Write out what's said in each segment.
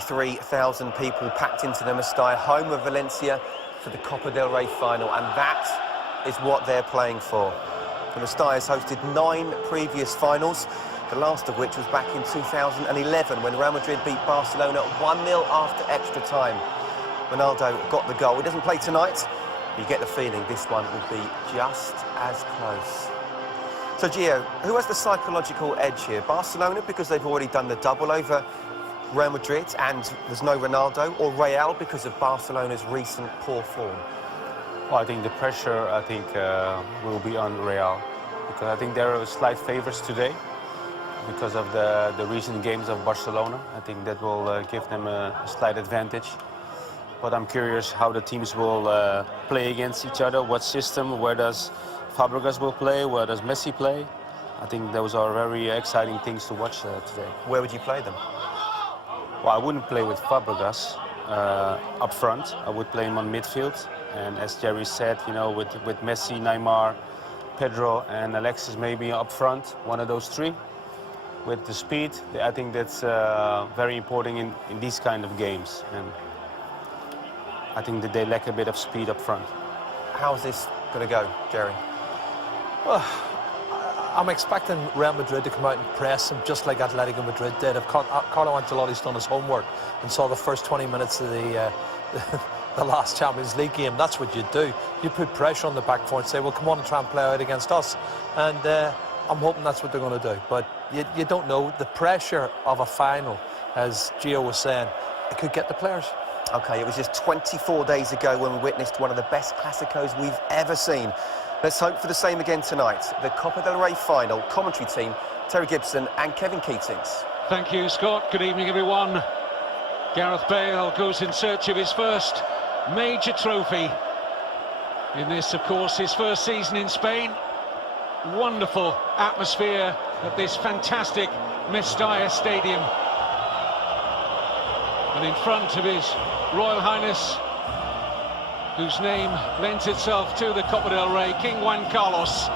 53,000 people packed into the Mestalla, home of Valencia, for the Copa del Rey final, and that is what they're playing for. The Mestalla has hosted 9 previous finals, the last of which was back in 2011 when Real Madrid beat Barcelona 1-0 after extra time. Ronaldo got the goal. He doesn't play tonight. You get the feeling this one will be just as close. So, Gio, who has the psychological edge here? Barcelona, because they've already done the double over Real Madrid and there's no Ronaldo, or Real because of Barcelona's recent poor form? Well, I think the pressure, will be on Real, because I think they're slight favourites today because of the recent games of Barcelona. I think that will give them a slight advantage. But I'm curious how the teams will play against each other, what system, where does Fabregas will play, where does Messi play. I think those are very exciting things to watch today. Where would you play them? Well, I wouldn't play with Fabregas up front. I would play him on midfield. And as Jerry said, you know, with Messi, Neymar, Pedro and Alexis maybe up front, one of those three. With the speed, I think that's very important in these kind of games. And I think that they lack a bit of speed up front. How's this going to go, Jerry? Well, I'm expecting Real Madrid to come out and press them just like Atletico Madrid did. If Carlo Ancelotti's done his homework and saw the first 20 minutes of the last Champions League game, that's what you do. You put pressure on the back four and say, well, come on and try and play out against us. And I'm hoping that's what they're going to do. But you don't know. The pressure of a final, as Gio was saying, it could get the players. OK, it was just 24 days ago when we witnessed one of the best Clásicos we've ever seen. Let's hope for the same again tonight. The Copa del Rey final. Commentary team, Terry Gibson and Kevin Keatings. Thank you, Scott. Good evening, everyone. Gareth Bale goes in search of his first major trophy. In this, of course, his first season in Spain. Wonderful atmosphere at this fantastic Mestalla stadium. And in front of his Royal Highness, whose name lends itself to the Copa del Rey, King Juan Carlos.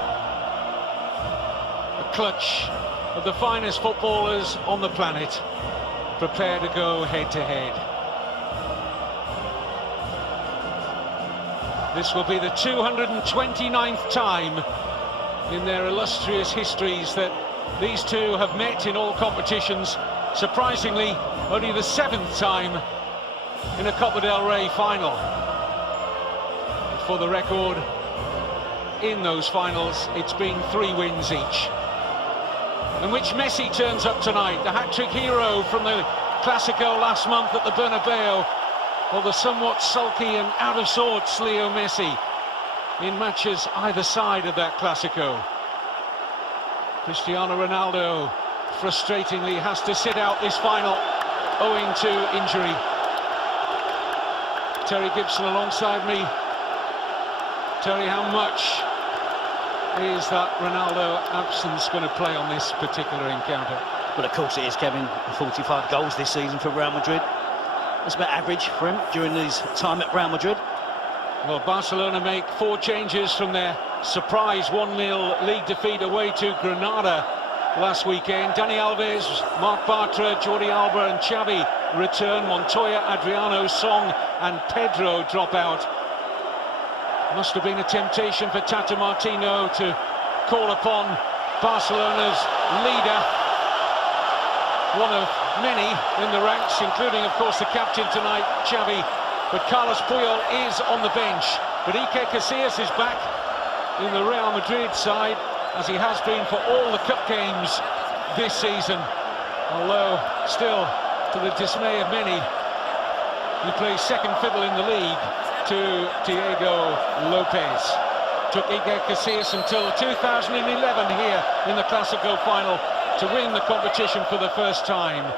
A clutch of the finest footballers on the planet, prepare to go head-to-head. This will be the 229th time in their illustrious histories that these two have met in all competitions. Surprisingly, only the 7th time in a Copa del Rey final. For the record, in those finals, it's been 3 wins each. In which Messi turns up tonight, the hat-trick hero from the Clasico last month at the Bernabeu, or the somewhat sulky and out of sorts Leo Messi in matches either side of that Clasico. Cristiano Ronaldo frustratingly has to sit out this final owing to injury. Terry Gibson alongside me. Terry, how much is that Ronaldo absence going to play on this particular encounter? Well, of course it is, Kevin. 45 goals this season for Real Madrid. That's about average for him during his time at Real Madrid. Well, Barcelona make 4 changes from their surprise 1-0 league defeat away to Granada last weekend. Dani Alves, Marc Bartra, Jordi Alba and Xavi return. Montoya, Adriano, Song and Pedro drop out. Must have been a temptation for Tata Martino to call upon Barcelona's leader, one of many in the ranks, including, of course, the captain tonight, Xavi. But Carlos Puyol is on the bench. But Iker Casillas is back in the Real Madrid side, as he has been for all the cup games this season. Although, still, to the dismay of many, he plays second fiddle in the league to Diego Lopez. Took Iker Casillas until 2011 here in the Clasico final to win the competition for the first time.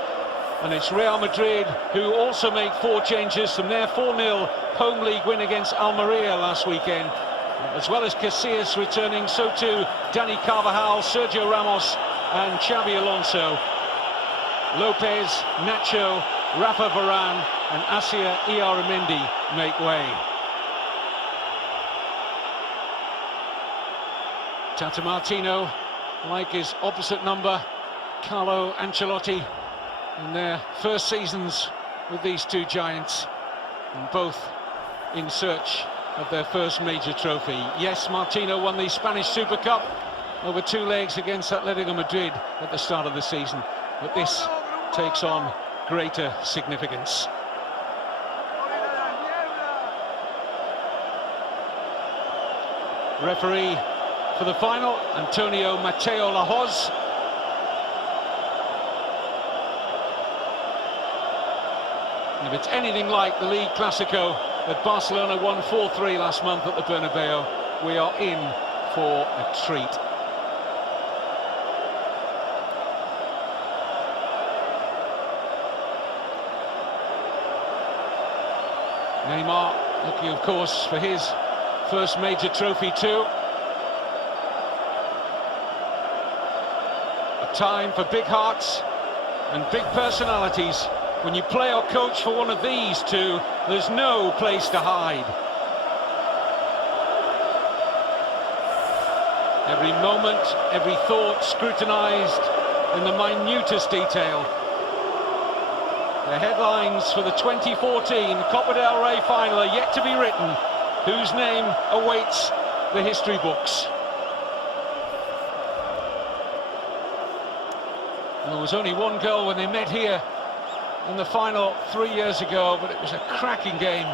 And it's Real Madrid who also make 4 changes from their 4-0 home league win against Almeria last weekend. As well as Casillas returning, so too Dani Carvajal, Sergio Ramos and Xabi Alonso. Lopez, Nacho, Rafa Varane and Asia Iaramendi make way. Tata Martino, like his opposite number, Carlo Ancelotti, in their first seasons with these two giants, and both in search of their first major trophy. Yes, Martino won the Spanish Super Cup over 2 legs against Atletico Madrid at the start of the season, but this takes on greater significance. Referee for the final, Antonio Mateu Lahoz. If it's anything like the League Clasico that Barcelona won 4-3 last month at the Bernabeu, we are in for a treat. Neymar looking, of course, for his first major trophy too. A time for big hearts and big personalities. When you play or coach for one of these two, there's no place to hide. Every moment, every thought scrutinised in the minutest detail. The headlines for the 2014 Copa del Rey final are yet to be written, whose name awaits the history books. And there was only one goal when they met here in the final 3 years ago, but it was a cracking game,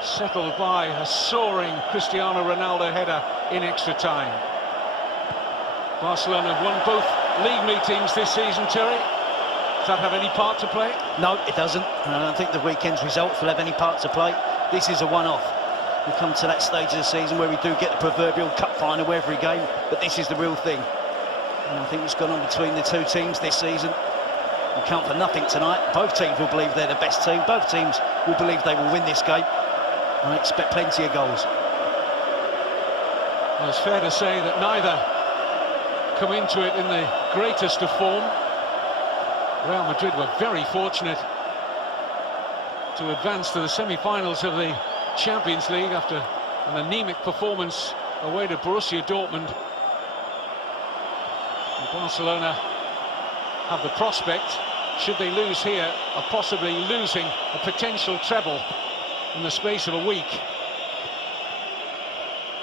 settled by a soaring Cristiano Ronaldo header in extra time. Barcelona have won both league meetings this season, Terry. Does that have any part to play? No, it doesn't. And I don't think the weekend's results will have any part to play. This is a one-off. We come to that stage of the season where we do get the proverbial cup final every game, but this is the real thing. And I think what's gone on between the two teams this season will count for nothing tonight. Both teams will believe they're the best team. Both teams will believe they will win this game. I expect plenty of goals. Well, it's fair to say that neither come into it in the greatest of form. Real Madrid were very fortunate to advance to the semi-finals of the Champions League after an anemic performance away to Borussia Dortmund. And Barcelona have the prospect, should they lose here, of possibly losing a potential treble in the space of a week.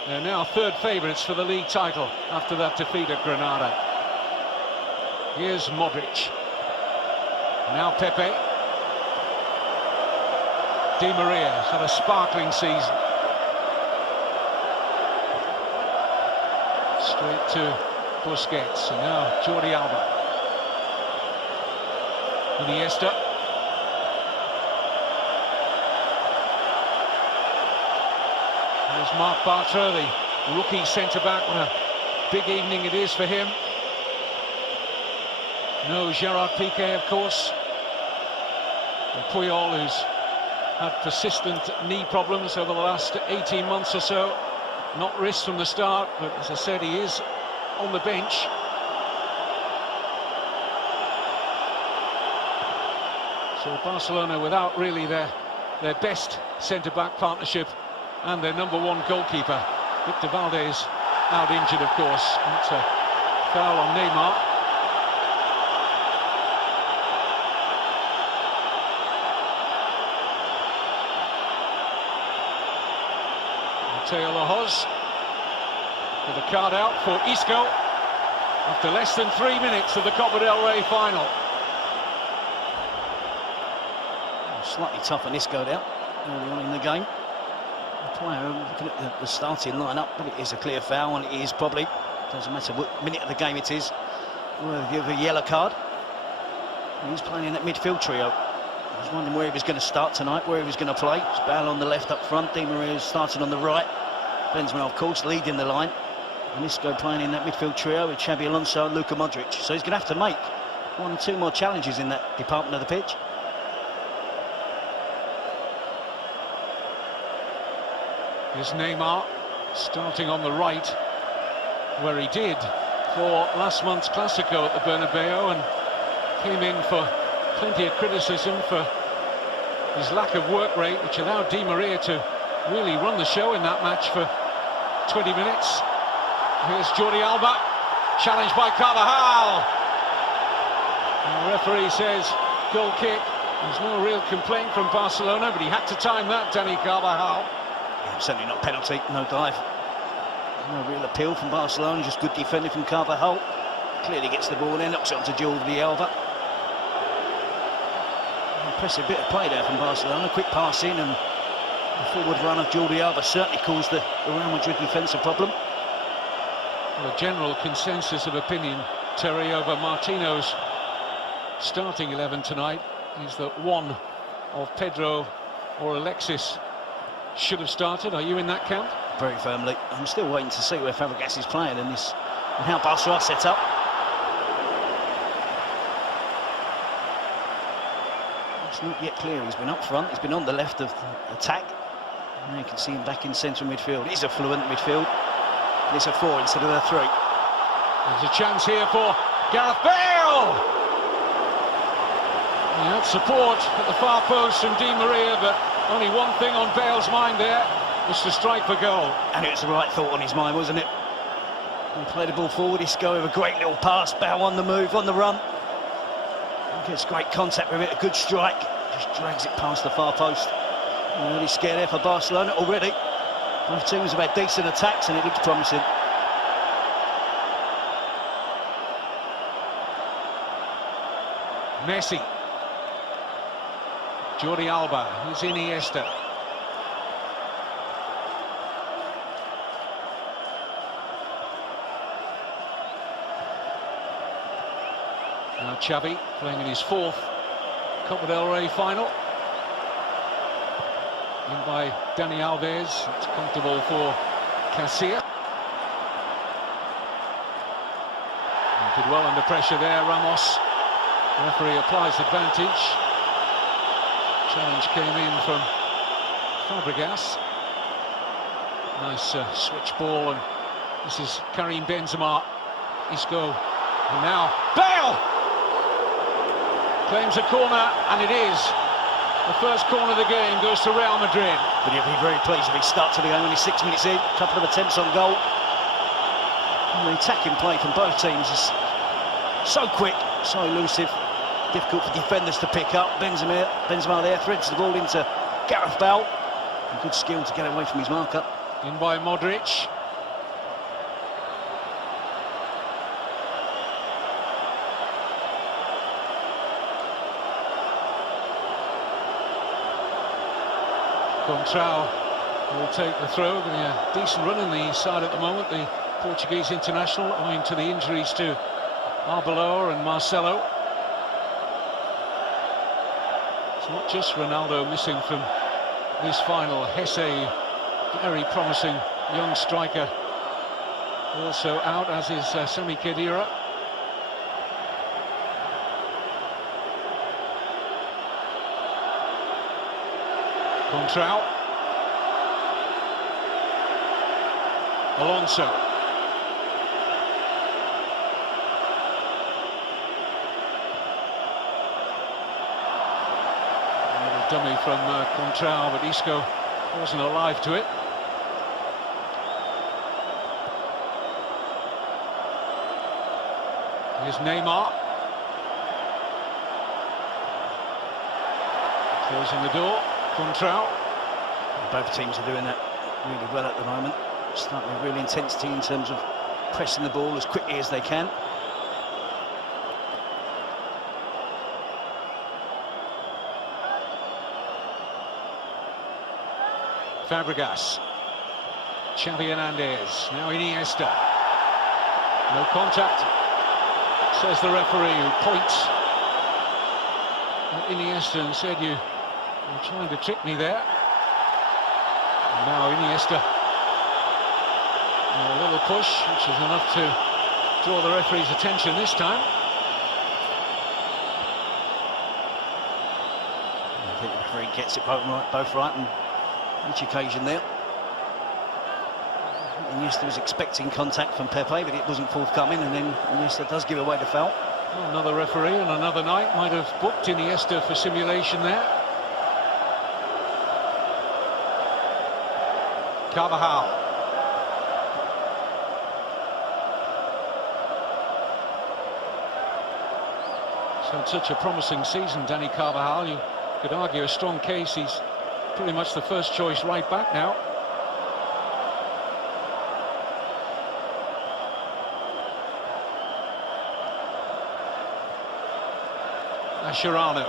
They're now third favourites for the league title after that defeat at Granada. Here's Modric. Now Pepe. Di Maria has had a sparkling season. Straight to Busquets, and now Jordi Alba. Iniesta. There's Marc Bartra, the rookie centre-back. What a big evening it is for him. No Gerard Piqué, of course. And Puyol, who's had persistent knee problems over the last 18 months or so. Not risked from the start, but as I said, he is on the bench. So Barcelona without really their best centre-back partnership and their #1 goalkeeper. Victor Valdez out injured, of course. That's a foul on Neymar. Mateu Lahoz with a card out for Isco after less than 3 minutes of the Copa del Rey final. Slightly tough on Isco there early on in the game. The player looking at the starting lineup, but it is a clear foul, and it is probably, doesn't matter what minute of the game it is, worthy of a yellow card. He's playing in that midfield trio. I was wondering where he was going to start tonight, where he was going to play. It's Bale on the left up front, Di Maria starting on the right. Benzema, of course, leading the line. And Isco playing in that midfield trio with Xabi Alonso and Luka Modric. So he's going to have to make 1 or 2 more challenges in that department of the pitch. Here's Neymar starting on the right, where he did for last month's Clasico at the Bernabeu, and came in for plenty of criticism for his lack of work rate, which allowed Di Maria to really run the show in that match for 20 minutes. Here's Jordi Alba, challenged by Carvajal. And the referee says goal kick. There's no real complaint from Barcelona, but he had to time that, Dani Carvajal. Yeah, certainly not penalty, no dive. No real appeal from Barcelona, just good defending from Carvajal. Clearly gets the ball there, knocks it onto Jordi Alba. Impressive bit of play there from Barcelona, quick pass in, and the forward run of Jordi Alba certainly caused the Real Madrid defence a problem. Well, a general consensus of opinion, Terry, over Martino's starting 11 tonight is that one of Pedro or Alexis should have started. Are you in that camp? Very firmly. I'm still waiting to see where Fabregas is playing in this and how Barca are set up. It's not yet clear. He's been up front, he's been on the left of the attack. Now you can see him back in central midfield. He's a fluent midfield. It's a 4 instead of a 3. There's a chance here for Gareth Bale! He had support at the far post from Di Maria, but only one thing on Bale's mind there was to strike for goal. And it was the right thought on his mind, wasn't it? He played the ball forward, Isco with a great little pass, Bale on the move, on the run. He gets great contact with it, a good strike, just drags it past the far post. Really scared there for Barcelona already. Both teams have had decent attacks and it looks promising. Messi. Jordi Alba, here's Iniesta. Now Xavi playing in his 4th Copa del Rey final. In by Dani Alves, it's comfortable for Casilla. Did well under pressure there, Ramos. The referee applies advantage. Challenge came in from Fabregas. Nice switch ball, and this is Karim Benzema. Isco, and now Bale! Claims a corner, and it is. The first corner of the game goes to Real Madrid. But he'll be very pleased if he starts to the game, only 6 minutes in, a couple of attempts on goal. And the attacking play from both teams is so quick, so elusive, difficult for defenders to pick up. Benzema there threads the ball into Gareth Bale. And good skill to get away from his marker. In by Modric. Contrao will take the throw, but a decent run in the side at the moment, the Portuguese international, owing to the injuries to Arbeloa and Marcelo. It's not just Ronaldo missing from this final. Hesse, very promising young striker, also out, as is Sami Khedira. Contrao. Alonso. A little dummy from Contrao, but Isco wasn't alive to it. Here's Neymar. Closing the door. Contrao. Both teams are doing that really well at the moment. Starting with real intensity in terms of pressing the ball as quickly as they can. Fabregas. Xavi Hernandez. Now Iniesta. No contact, says the referee, who points at Iniesta and said, you're trying to trick me there. And now Iniesta. A little push, which is enough to draw the referee's attention this time. I think the referee gets it both right on each occasion there. Iniesta was expecting contact from Pepe, but it wasn't forthcoming, and then Iniesta does give away the foul. Well, another referee on another night might have booked Iniesta for simulation there. Carvajal. He's had such a promising season, Dani Carvajal. You could argue a strong case. He's pretty much the first choice right back now. Mascherano.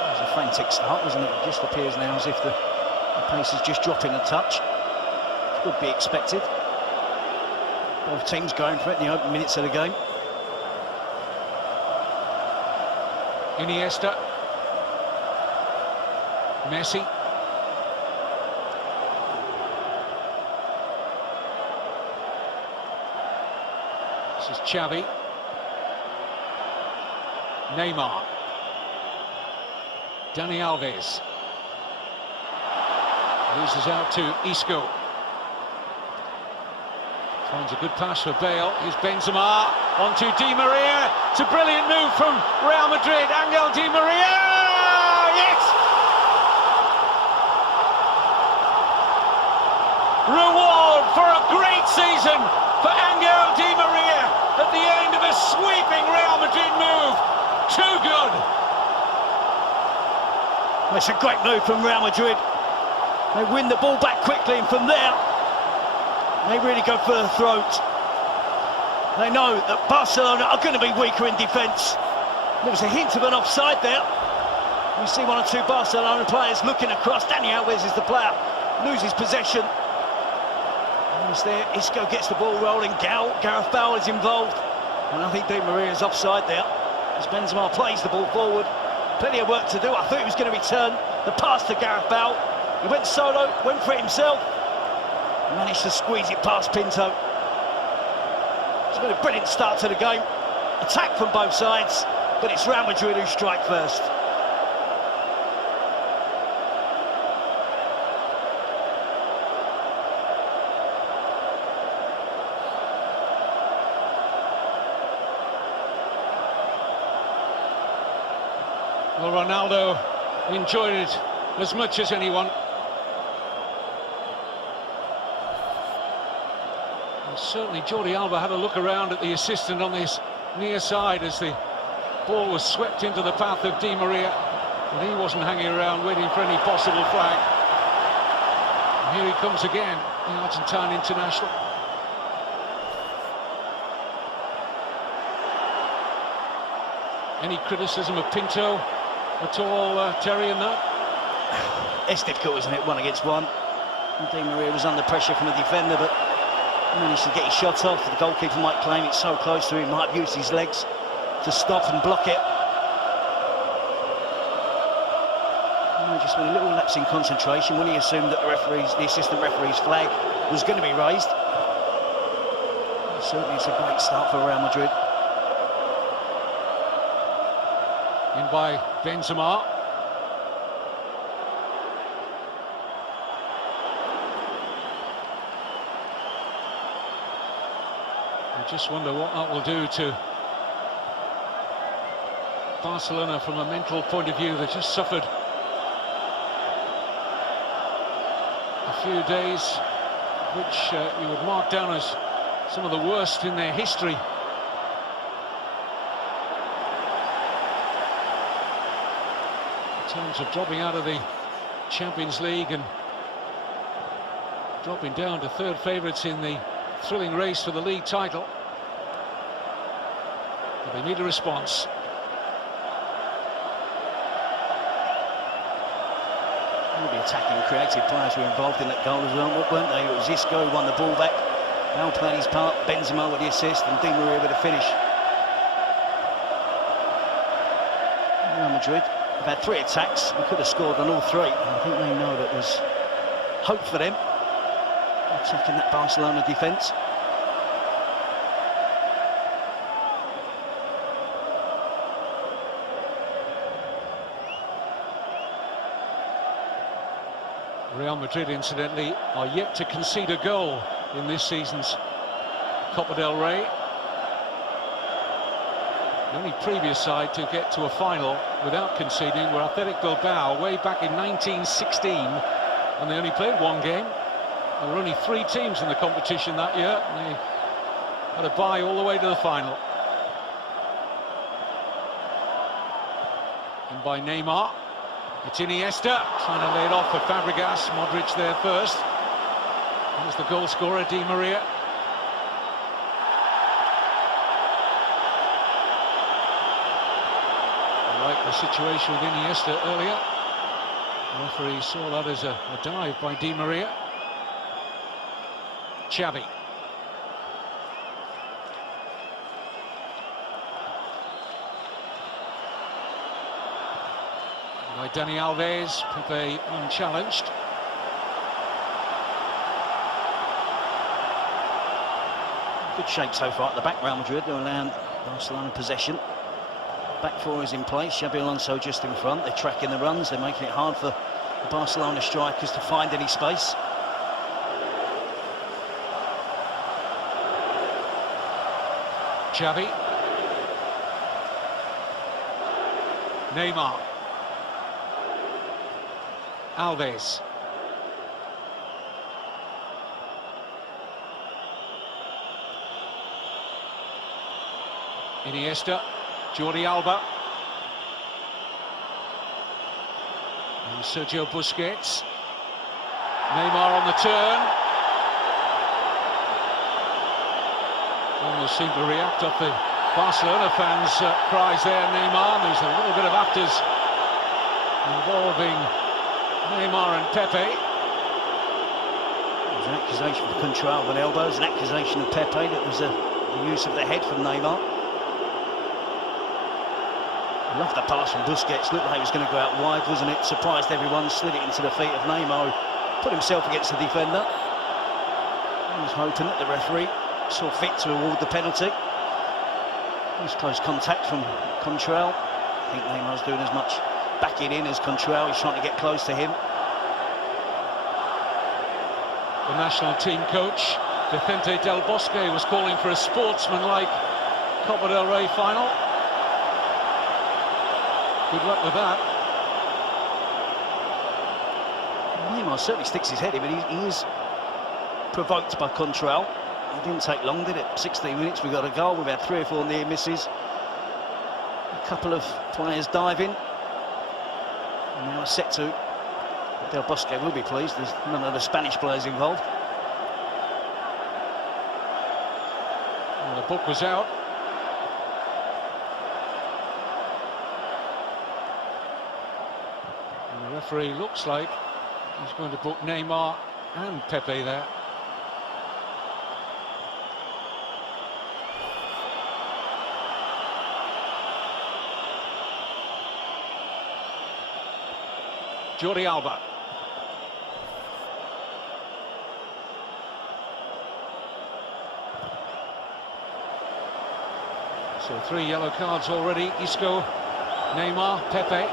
It was a frantic start, wasn't it? It just appears now as if the pace is just dropping a touch. Would be expected. Both teams going for it in the opening minutes of the game. Iniesta. Messi. This is Xavi. Neymar. Dani Alves. Loses out to Isco. Finds a good pass for Bale. Here's Benzema. Onto Di Maria. It's a brilliant move from Real Madrid. Angel Di Maria. Yes! Reward for a great season for Angel Di Maria at the end of a sweeping Real Madrid move. Too good. It's a great move from Real Madrid. They win the ball back quickly, and from there they really go for the throat. They know that Barcelona are going to be weaker in defence. There was a hint of an offside there. We see one or two Barcelona players looking across. Dani Alves is the player, loses possession. Almost there, Isco gets the ball rolling. Gareth Bale is involved, and I think Di Maria is offside there as Benzema plays the ball forward. Plenty of work to do. I thought he was going to return the pass to Gareth Bale. He went solo, went for it himself, managed to squeeze it past Pinto. It's been a brilliant start to the game. Attack from both sides, but it's Real Madrid who strike first. Well, Ronaldo enjoyed it as much as anyone. Certainly Jordi Alba had a look around at the assistant on this near side as the ball was swept into the path of Di Maria, and he wasn't hanging around waiting for any possible flag. And here he comes again, the Argentine international. Any criticism of Pinto at all, Terry, in that? It's difficult, isn't it, 1 against 1. Di Maria was under pressure from a defender, but managed to get his shot off. The goalkeeper might claim it's so close to him, might have used his legs to stop and block it. Just with a little lapse in concentration when he assumed that the assistant referee's flag was going to be raised. Certainly it's a great start for Real Madrid. In by Benzema. Just wonder what that will do to Barcelona from a mental point of view. They just suffered a few days which you would mark down as some of the worst in their history. In terms of dropping out of the Champions League and dropping down to third favourites in the thrilling race for the league title. They need a response. All the attacking, creative players were involved in that goal as well, weren't they? It was Isco who won the ball back. Bale played his part, Benzema with the assist, and Di Maria with the finish. Real Madrid have had 3 attacks and could have scored on all 3. And I think they know that there's hope for them attacking that Barcelona defence. Real Madrid, incidentally, are yet to concede a goal in this season's Copa del Rey. The only previous side to get to a final without conceding were Athletic Bilbao way back in 1916, and they only played one game. There were only 3 teams in the competition that year, and they had a bye all the way to the final. And by Neymar, it's Iniesta trying to lay it off for Fabregas. Modric there first. There's the goal scorer, Di Maria. I like the situation with Iniesta earlier. The referee saw that as a dive by Di Maria. Xavi. By Dani Alves, Pepe unchallenged. Good shape so far at the back. Real Madrid, they're allowing Barcelona possession. Back 4 is in place. Xabi Alonso just in front. They're tracking the runs. They're making it hard for the Barcelona strikers to find any space. Xavi. Neymar. Alves. Iniesta. Jordi Alba. And Sergio Busquets. Neymar on the turn. Almost seemed to react off the Barcelona fans' cries there, Neymar. There's a little bit of afters involving Neymar and Pepe. There's an accusation of control of an elbow. There's an accusation of Pepe that was the use of the head from Neymar. I love the pass from Busquets. Looked like he was going to go out wide, wasn't it? Surprised everyone, slid it into the feet of Neymar, who put himself against the defender. He was hoping that the referee saw fit to award the penalty. It was close contact from Contrell. I think Neymar's doing as much backing in as Contrell. He's trying to get close to him. The national team coach, Vicente Del Bosque, was calling for a sportsman-like Copa del Rey final. Good luck with that. Neymar certainly sticks his head in, but he is provoked by Contrell. It didn't take long, did it? 16 minutes, we got a goal. We've had 3 or 4 near misses. A couple of players diving. And now a set to. Del Bosque will be pleased. There's none of the Spanish players involved. Well, the book was out. And the referee looks like he's going to book Neymar and Pepe there. Jordi Alba. So 3 yellow cards already. Isco, Neymar, Pepe.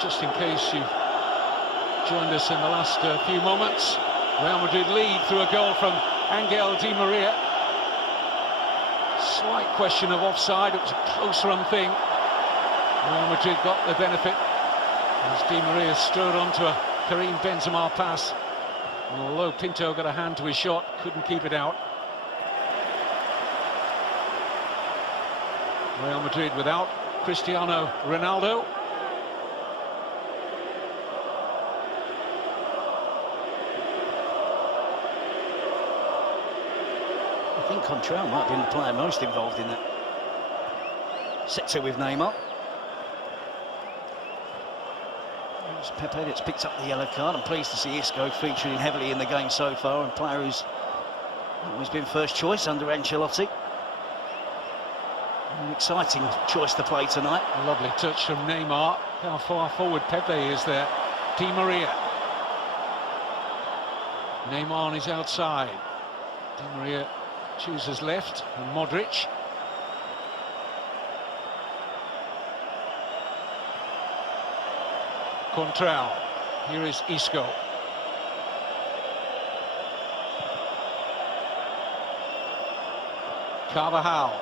Just in case you joined us in the last few moments, Real Madrid lead through a goal from Angel Di Maria. Slight question of offside. It was a close run thing. Real Madrid got the benefit as Di Maria strode onto a Karim Benzema pass. And although Pinto got a hand to his shot, couldn't keep it out. Real Madrid without Cristiano Ronaldo. I think Contrell might have been the player most involved in that. Set to with Neymar. It's Pepe that's picked up the yellow card. I'm pleased to see Isco featuring heavily in the game so far, and player who's always been first choice under Ancelotti. An exciting choice to play tonight. A lovely touch from Neymar. How far forward Pepe is there. Di Maria. Neymar on his outside. Di Maria chooses left, and Modric. Contrell. Here is Isco. Carvajal.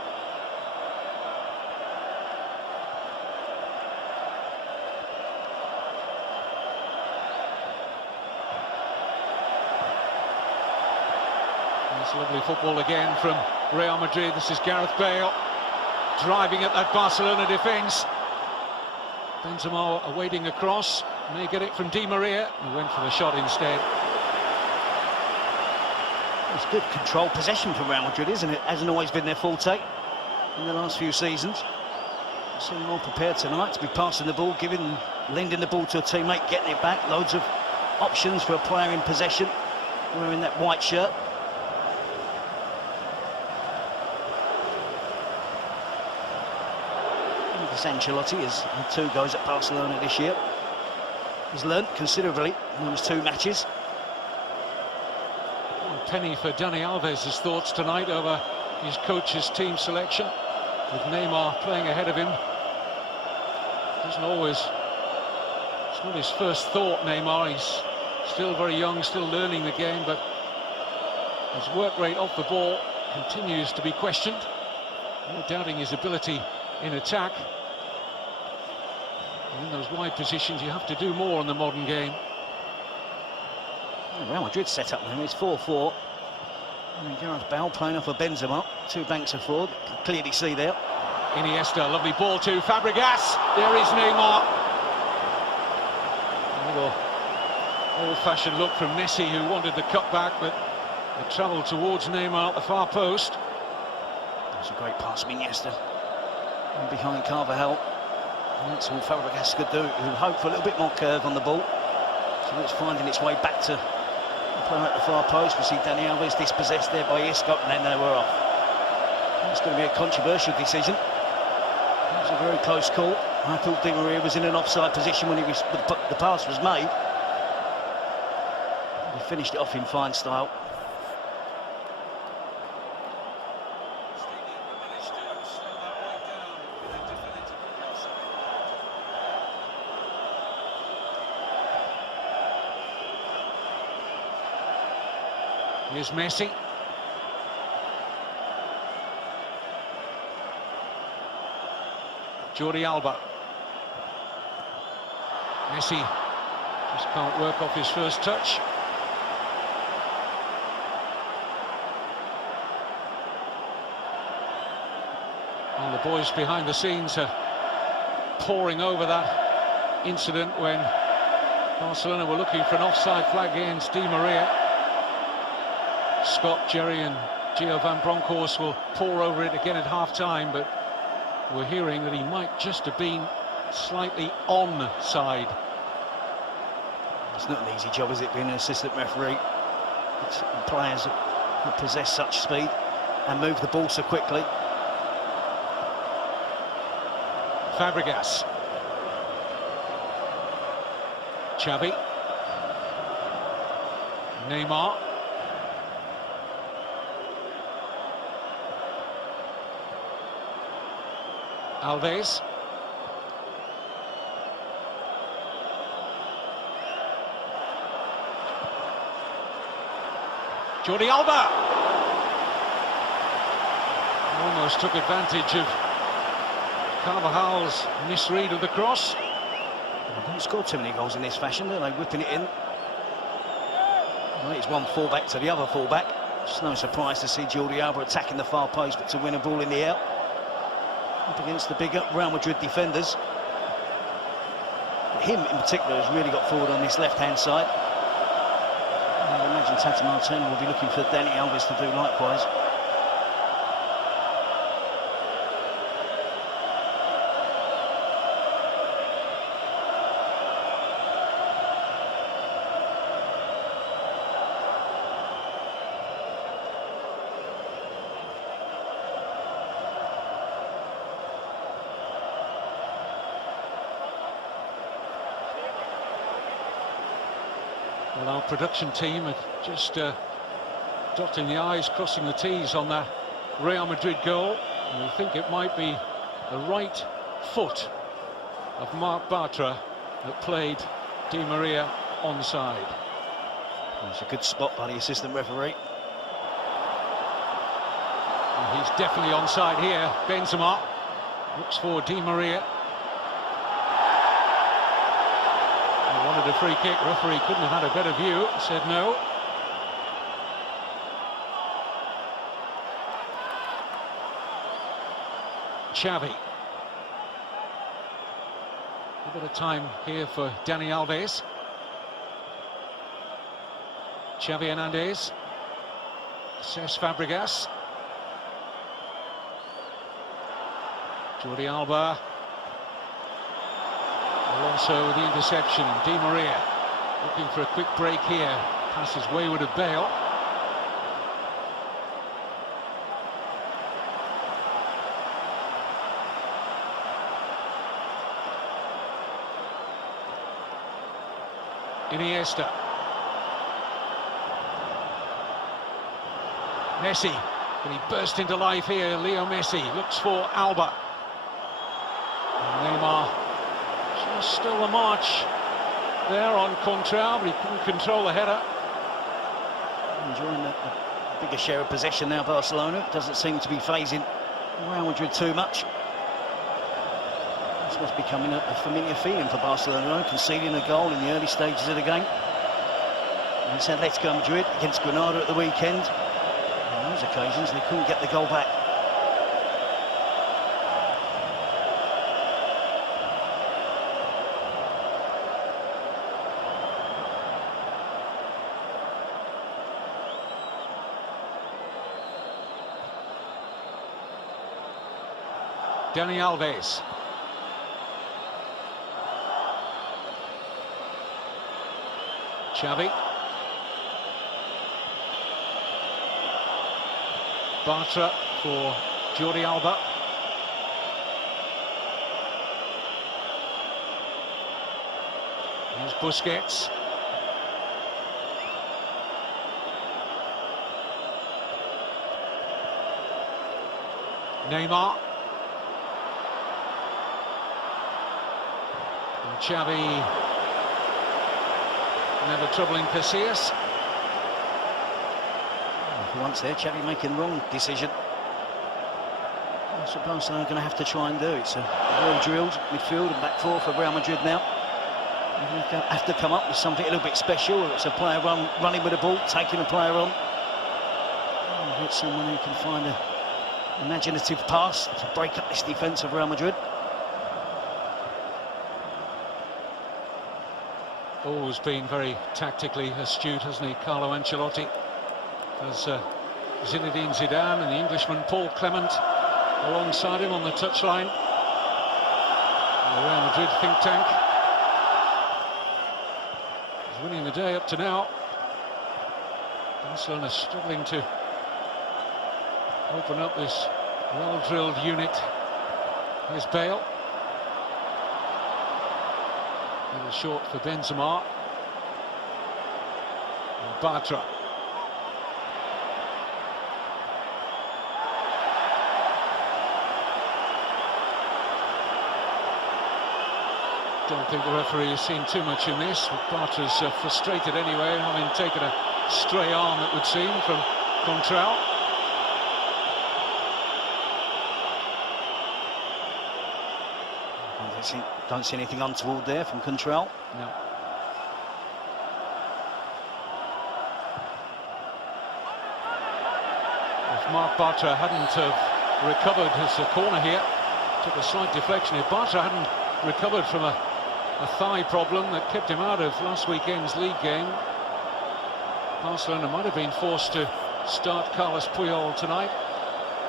It's lovely football again from Real Madrid. This is Gareth Bale driving at that Barcelona defence. Benzema awaiting a cross, may get it from Di Maria. He went for the shot instead. It's good controlled possession from Real Madrid, isn't it? Hasn't always been their forte in the last few seasons. Seem more prepared tonight to be passing the ball, lending the ball to a teammate, getting it back. Loads of options for a player in possession, wearing that white shirt. Ancelotti has had 2 goes at Barcelona this year. He's learnt considerably in those 2 matches. A penny for Dani Alves' thoughts tonight over his coach's team selection, with Neymar playing ahead of him. Doesn't always, it's not his first thought, Neymar. He's still very young, still learning the game, but his work rate off the ball continues to be questioned. No doubting his ability in attack. In those wide positions, you have to do more in the modern game. Real Madrid set up now. It's 4-4. Gareth Bale playing off a Benzema. 2 banks of forward. Can clearly see there. Iniesta, lovely ball to Fabregas. There is Neymar. A little old-fashioned look from Messi, who wanted the cutback, but the travel towards Neymar at the far post. That's a great pass from Iniesta. And behind Carvajal. And that's all Fabregas could do. He would hope for a little bit more curve on the ball. So it's finding its way back to the player at the far post. We see Dani Alves dispossessed there by Isco, and then they were off. It's going to be a controversial decision. It was a very close call. I thought Di Maria was in an offside position when the pass was made. He finished it off in fine style. Here's Messi. Jordi Alba. Messi just can't work off his first touch. And the boys behind the scenes are poring over that incident when Barcelona were looking for an offside flag against Di Maria. Scott, Jerry and Gio van Bronckhorst will pore over it again at half-time, but we're hearing that he might just have been slightly onside. It's not an easy job, is it, being an assistant referee? It's players who possess such speed and move the ball so quickly. Fabregas. Xavi. Neymar. Alves. Jordi Alba. Almost took advantage of Carvajal's misread of the cross. They don't score too many goals in this fashion, do they? Whipping it in. Well, it's one fullback to the other fullback. It's no surprise to see Jordi Alba attacking the far post, but to win a ball in the air up against the bigger Real Madrid defenders. But him in particular has really got forward on this left-hand side. I imagine Tata Martino will be looking for Dani Alves to do likewise. Well, our production team are just dotting the I's, crossing the T's on that Real Madrid goal. And we think it might be the right foot of Marc Bartra that played Di Maria onside. It's a good spot by the assistant referee. And He's definitely onside here. Benzema looks for Di Maria. He wanted a free kick. Referee couldn't have had a better view. Said no. Xavi. A bit of time here for Dani Alves. Xavi Hernandez. Cesc Fabregas. Jordi Alba. Alonso with the interception. Di Maria looking for a quick break here. Passes wayward of Bale. Iniesta. Messi. Can he burst into life here? Leo Messi looks for Alba. And Neymar just stole the march there on Contral, but he couldn't control the header. Enjoying the bigger share of possession now, Barcelona. Doesn't seem to be phasing Real Madrid too much. This was becoming a familiar feeling for Barcelona, conceding a goal in the early stages of the game. And it's Atletico Madrid against Granada at the weekend. On those occasions, they couldn't get the goal back. Dani Alves. Xavi. Bartra for Jordi Alba. Here's Busquets. Neymar. And Xavi never troubling Casillas. For once there, Xavi making the wrong decision. That's what Barcelona are going to have to try and do. It's a well-drilled midfield and back four for Real Madrid now. They have to come up with something a little bit special. It's a player running with the ball, taking a player on. Get someone who can find an imaginative pass to break up this defence of Real Madrid. Always been very tactically astute, hasn't he, Carlo Ancelotti? As Zinedine Zidane and the Englishman Paul Clement alongside him on the touchline. The Real Madrid think tank is winning the day up to now. Barcelona struggling to open up this well-drilled unit. Here's Bale. A little short for Benzema. And Bartra. Don't think the referee has seen too much in this. Bartra's frustrated anyway, having taken a stray arm, it would seem, from Contral. Don't see anything untoward there from Contral. No. If Marc Bartra hadn't recovered his corner here, took a slight deflection. If Bartra hadn't recovered from a thigh problem that kept him out of last weekend's league game, Barcelona might have been forced to start Carlos Puyol tonight.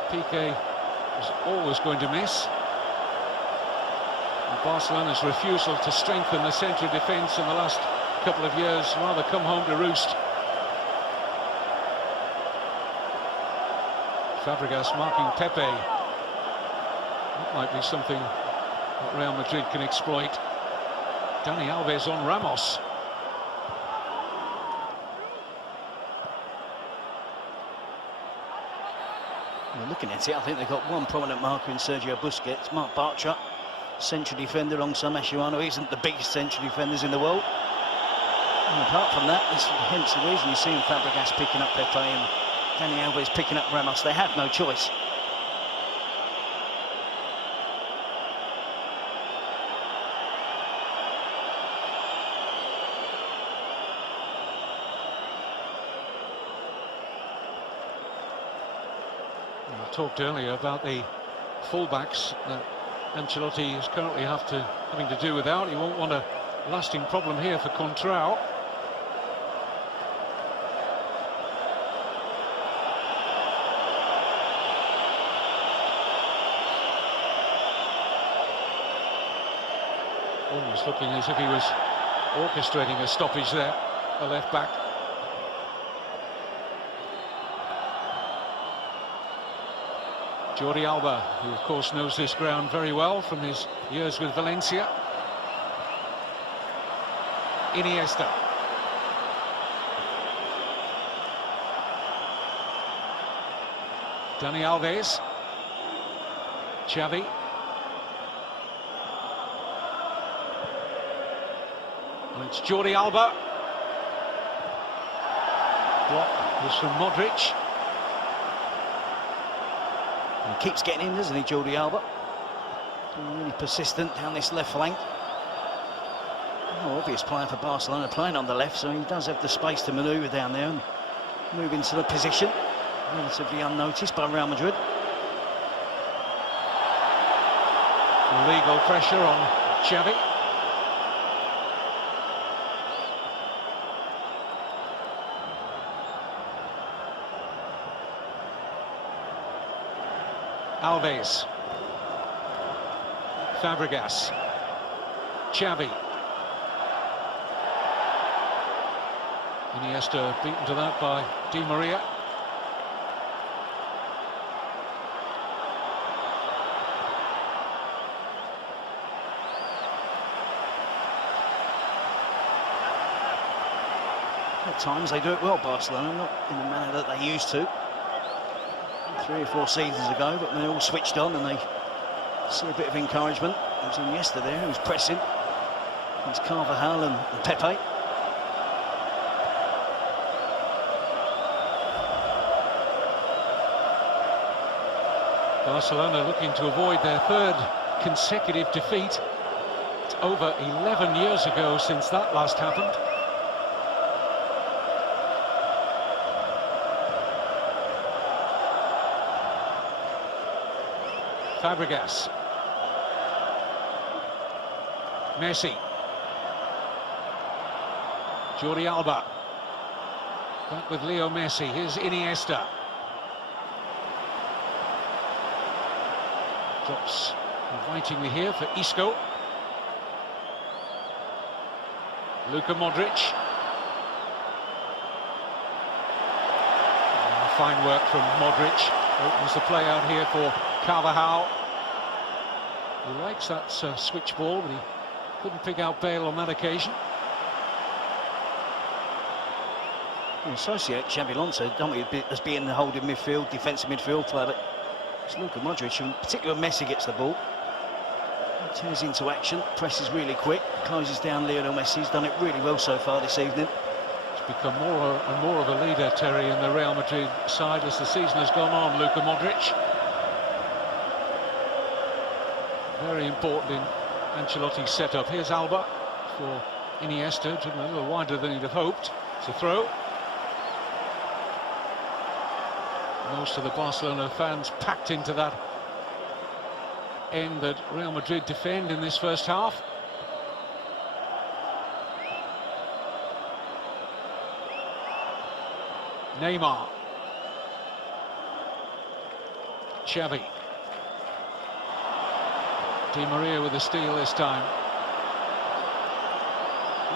Piqué was always going to miss. And Barcelona's refusal to strengthen the central defence in the last couple of years rather come home to roost. Fabregas marking Pepe. That might be something that Real Madrid can exploit. Dani Alves on Ramos. Well, looking at it, I think they've got one prominent marker in Sergio Busquets. Marc Bartra, central defender alongside Mascherano, isn't the biggest central defenders in the world. And apart from that, hence the reason you're seeing Fabregas picking up Pepe and Dani Alves picking up Ramos. They have no choice. I talked earlier about the fullbacks that Ancelotti is currently having to do without. He won't want a lasting problem here for Contrao. Almost looking as if he was orchestrating a stoppage there, the left back. Jordi Alba, who of course knows this ground very well from his years with Valencia. Iniesta. Dani Alves. Xavi. And it's Jordi Alba. Block was from Modric. He keeps getting in, doesn't he, Jordi Alba? Really persistent down this left flank. Obvious player for Barcelona, playing on the left, so he does have the space to manoeuvre down there and move into the position. Relatively unnoticed by Real Madrid. Legal pressure on Xavi. Alves. Fabregas. Xavi. Iniesta beaten to that by Di Maria. At times they do it well, Barcelona, not in the manner that they used to 3 or 4 seasons ago, but they're all switched on and they see a bit of encouragement. It was Iniesta there who was pressing. It's Carvajal and Pepe. Barcelona looking to avoid their 3rd consecutive defeat. It's over 11 years ago since that last happened. Fabregas. Messi. Jordi Alba. Back with Leo Messi. Here's Iniesta. Drops invitingly here for Isco. Luka Modric. Fine work from Modric. Opens the play out here for Carvajal. He likes that switch ball, but he couldn't pick out Bale on that occasion. We associate Xabi Alonso, don't we, as being the holding midfield, defensive midfield player, but it's Luka Modric, and particularly when Messi gets the ball. He turns into action, presses really quick, closes down Lionel Messi. He's done it really well so far this evening. He's become more and more of a leader, Terry, in the Real Madrid side as the season has gone on, Luka Modric. Very important in Ancelotti's setup. Here's Alba for Iniesta, driven a little wider than he'd have hoped. It's a throw. Most of the Barcelona fans packed into that end that Real Madrid defend in this first half. Neymar. Xavi. Di Maria with a steal this time.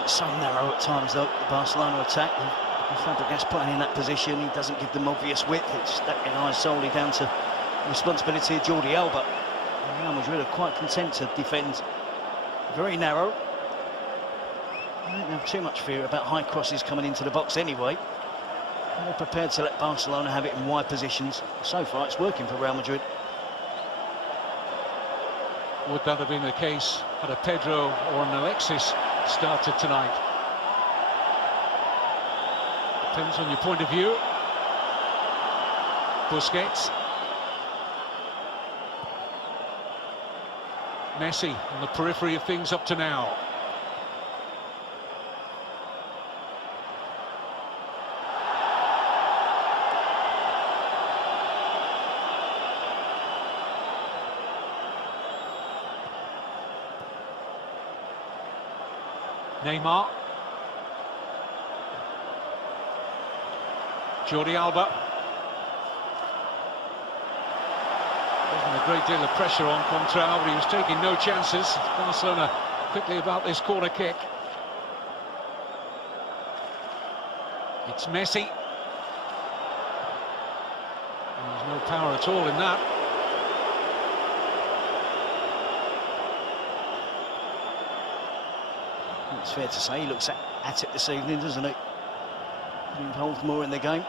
It's so narrow at times, though, the Barcelona attack. And Fabregas playing in that position, he doesn't give them obvious width. It's that relies solely down to the responsibility of Jordi Alba. And Real Madrid are quite content to defend very narrow. They don't have too much fear about high crosses coming into the box anyway. They're prepared to let Barcelona have it in wide positions. So far, it's working for Real Madrid. Would that have been the case had a Pedro or an Alexis started tonight? Depends on your point of view. Busquets. Messi on the periphery of things up to now. Neymar. Jordi Alba. Wasn't a great deal of pressure on Contrao, but he was taking no chances. Barcelona quickly about this corner kick. It's Messi. There's no power at all in that. It's fair to say he looks at it this evening, doesn't he? Involved more in the game.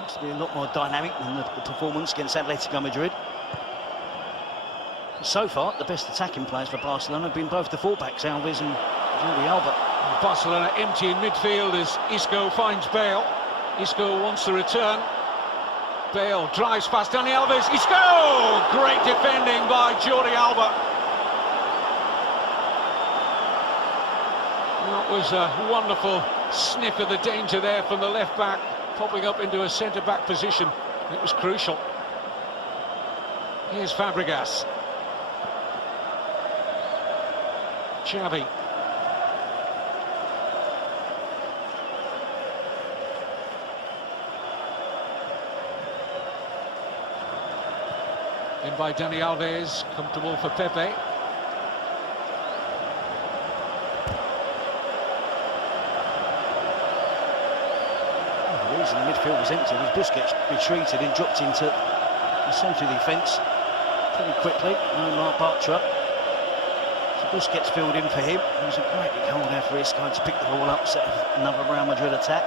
Looks to be a lot more dynamic than the performance against Atletico Madrid. So far, the best attacking players for Barcelona have been both the fullbacks, Alves and Jordi Alba. Barcelona empty in midfield as Isco finds Bale. Isco wants the return. Bale drives past Dani Alves. Isco! Great defending by Jordi Alba. That was a wonderful sniff of the danger there from the left back, popping up into a centre-back position. It was crucial. Here's Fabregas. Xavi. In by Dani Alves, comfortable for Pepe. The reason the midfield was empty was Busquets retreated and dropped into the centre of the defence pretty quickly. Marc Bartra. So Busquets filled in for him. It was a great big hole there for Isco to pick the ball up, set another Real Madrid attack.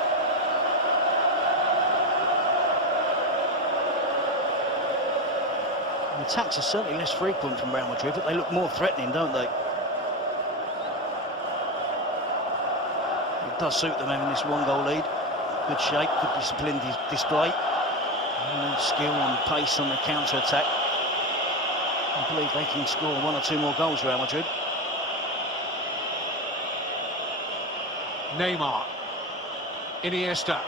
The attacks are certainly less frequent from Real Madrid, but they look more threatening, don't they? It does suit them having this one-goal lead. Good shape, good disciplined display. And skill and pace on the counter-attack. I believe they can score one or two more goals, Real Madrid. Neymar. Iniesta.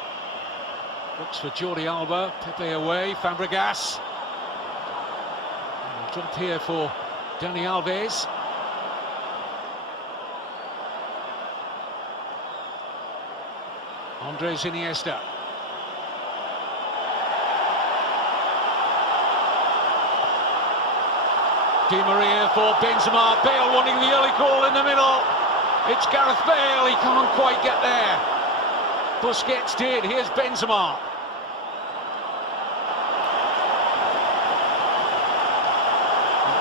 Looks for Jordi Alba. Pepe away. Fabregas. Drop here for Dani Alves. Andres Iniesta. Di Maria for Benzema. Bale wanting the early call in the middle. It's Gareth Bale. He can't quite get there. Busquets did. Here's Benzema.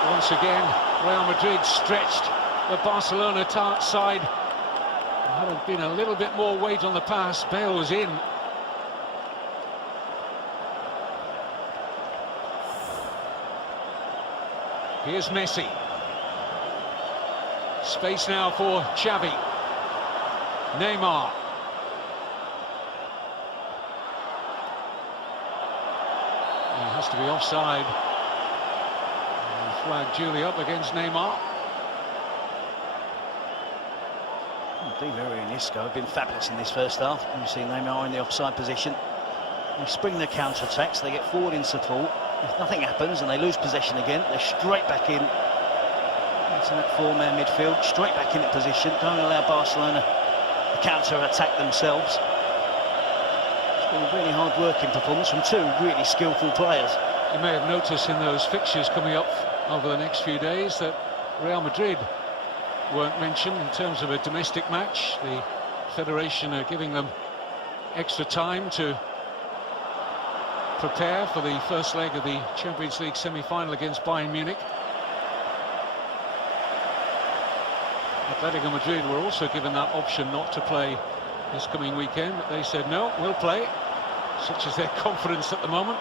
Once again, Real Madrid stretched the Barcelona side. Had it been a little bit more weight on the pass, Bale was in. Here's Messi. Space now for Xavi. Neymar. He has to be offside. Flag duly up against Neymar. Di Maria and Isco have been fabulous in this first half. You see Neymar in the offside position. They spring their counter-attacks, they get forward in support. If nothing happens and they lose possession again, they're straight back in. Into that four-man midfield, straight back in the position. Don't allow Barcelona to counter-attack themselves. It's been a really hard-working performance from two really skillful players. You may have noticed in those fixtures coming up over the next few days that Real Madrid weren't mentioned in terms of a domestic match. The Federation are giving them extra time to prepare for the first leg of the Champions League semi-final against Bayern Munich. Atletico Madrid were also given that option not to play this coming weekend, but they said no, we'll play. Such is their confidence at the moment.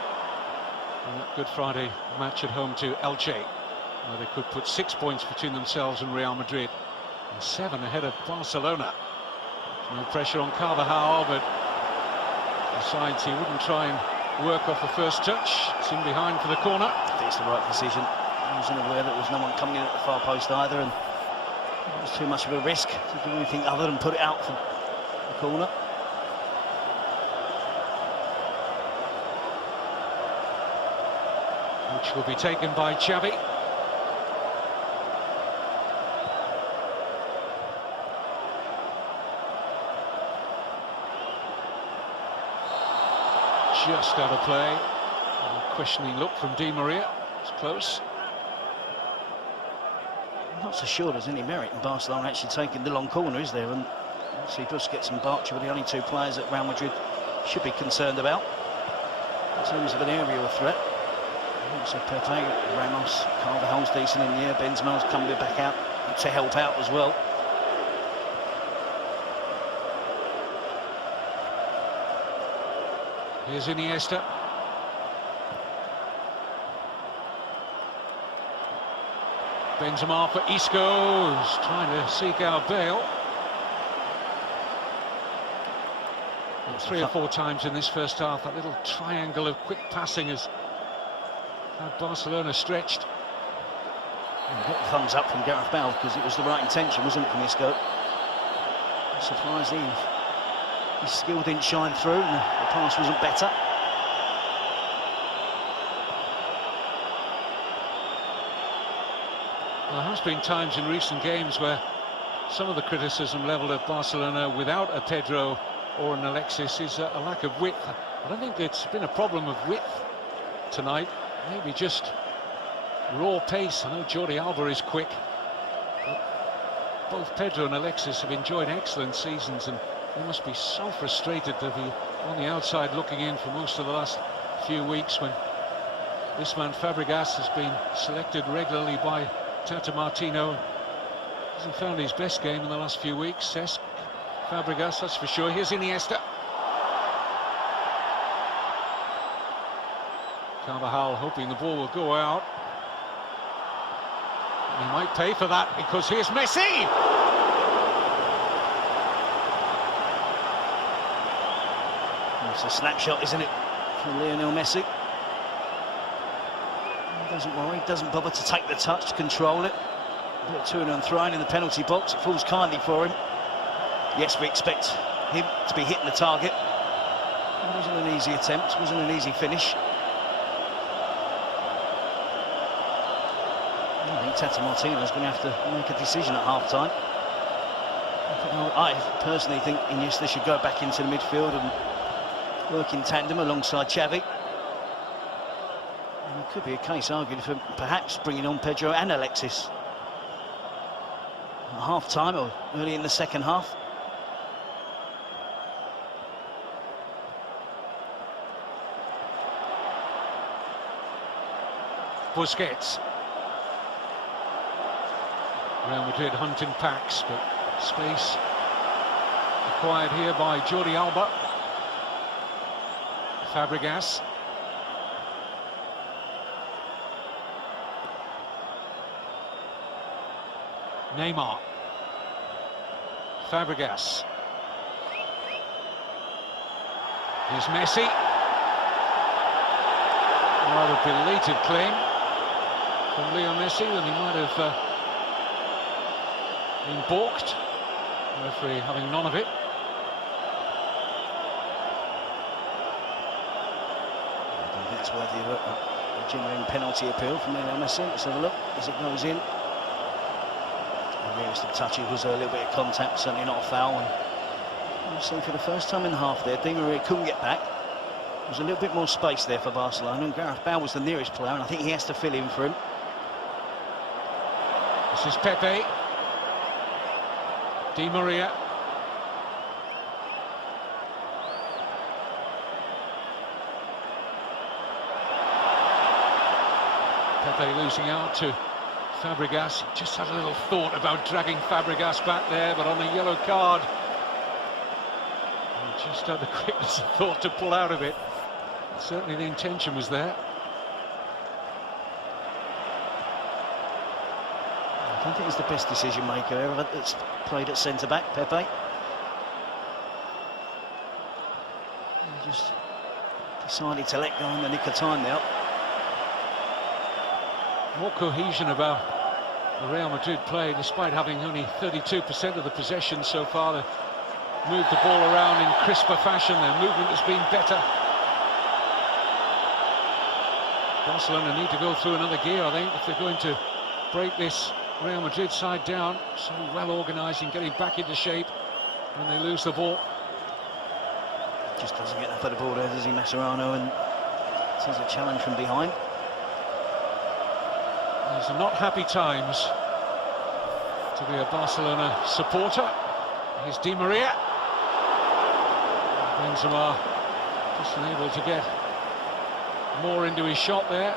And that Good Friday match at home to Elche, where they could put 6 points between themselves and Real Madrid, and 7 ahead of Barcelona. No pressure on Carvajal, but decides he wouldn't try and work off the first touch. It's in behind for the corner. I think it's the right decision. He wasn't aware that there was no one coming in at the far post either, and it was too much of a risk to do anything other than put it out for the corner. Which will be taken by Xavi. just out of play. A questioning look from Di Maria. It's close. I'm not so sure there's any merit in Barcelona actually taking the long corner, is there? And obviously Busquets and Bartra are the only two players that Real Madrid should be concerned about in terms of an aerial threat. Also Pepe, Ramos, Carvajal's decent in the air, Benzema's coming back out to help out as well. Here's Iniesta. Benzema for Isco, who's trying to seek out Bale. And 3 or 4 times in this first half, that little triangle of quick passing has had Barcelona stretched. Thumbs up from Gareth Bale, because it was the right intention, wasn't it, from Isco? I'm surprised his skill didn't shine through and the pass wasn't better. There has been times in recent games where some of the criticism levelled at Barcelona without a Pedro or an Alexis is a lack of width. I don't think it's been a problem of width tonight, maybe just raw pace. I know Jordi Alba is quick, but both Pedro and Alexis have enjoyed excellent seasons, and they must be so frustrated to be on the outside looking in for most of the last few weeks, when this man Fabregas has been selected regularly by Tata Martino. Hasn't found his best game in the last few weeks, Cesc Fabregas, that's for sure. Here's Iniesta. Carvajal hoping the ball will go out. He might pay for that, because here's Messi! It's a snapshot, isn't it, from Lionel Messi? He doesn't worry, doesn't bother to take the touch, to control it. A bit of to and throwing in the penalty box, it falls kindly for him. Yes, we expect him to be hitting the target. It wasn't an easy attempt, wasn't an easy finish. I think Tata Martino's going to have to make a decision at half-time. I personally think Iniesta should go back into the midfield and work in tandem alongside Xavi. And it could be a case argued for perhaps bringing on Pedro and Alexis at half-time or early in the second half. Busquets. Real Madrid hunting packs, but space acquired here by Jordi Alba. Fabregas. Neymar. Fabregas. Here's Messi. Rather belated claim from Leo Messi, than he might have been balked. The referee having none of it. I don't think it's worthy of a genuine penalty appeal from Lionel Messi. Let's have a look as it goes in. The nearest of touch, it was a little bit of contact, certainly not a foul. And you've seen for the first time in the half there, Di Maria couldn't get back. There was a little bit more space there for Barcelona, and Gareth Bale was the nearest player, and I think he has to fill in for him. This is Pepe. Di Maria. Pepe losing out to Fabregas. He just had a little thought about dragging Fabregas back there, but on a yellow card, he just had the quickness and thought to pull out of it. Certainly the intention was there. I don't think he's the best decision maker ever that's played at centre-back, Pepe. He just decided to let go in the nick of time there. More cohesion about the Real Madrid play, despite having only 32% of the possession so far. They moved the ball around in crisper fashion. Their movement has been better. Barcelona need to go through another gear, I think, if they're going to break this Real Madrid side down. So well organised in getting back into shape when they lose the ball. Just doesn't get enough of the ball there, does he, Mascherano? And there's a challenge from behind. These are not happy times to be a Barcelona supporter. Here's Di Maria. Benzema just unable to get more into his shot there.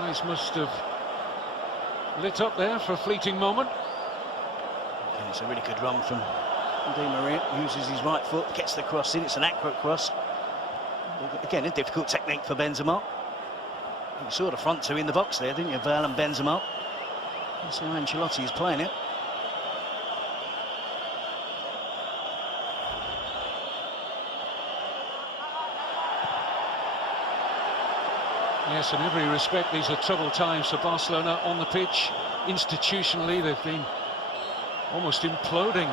Eyes must have lit up there for a fleeting moment. And it's a really good run from Di Maria. Uses his right foot, gets the cross in. It's an accurate cross. Again, a difficult technique for Benzema. You saw the front two in the box there, didn't you, Val and Benzema? That's how Ancelotti is playing it. Yes, in every respect, these are troubled times for Barcelona on the pitch. Institutionally, they've been almost imploding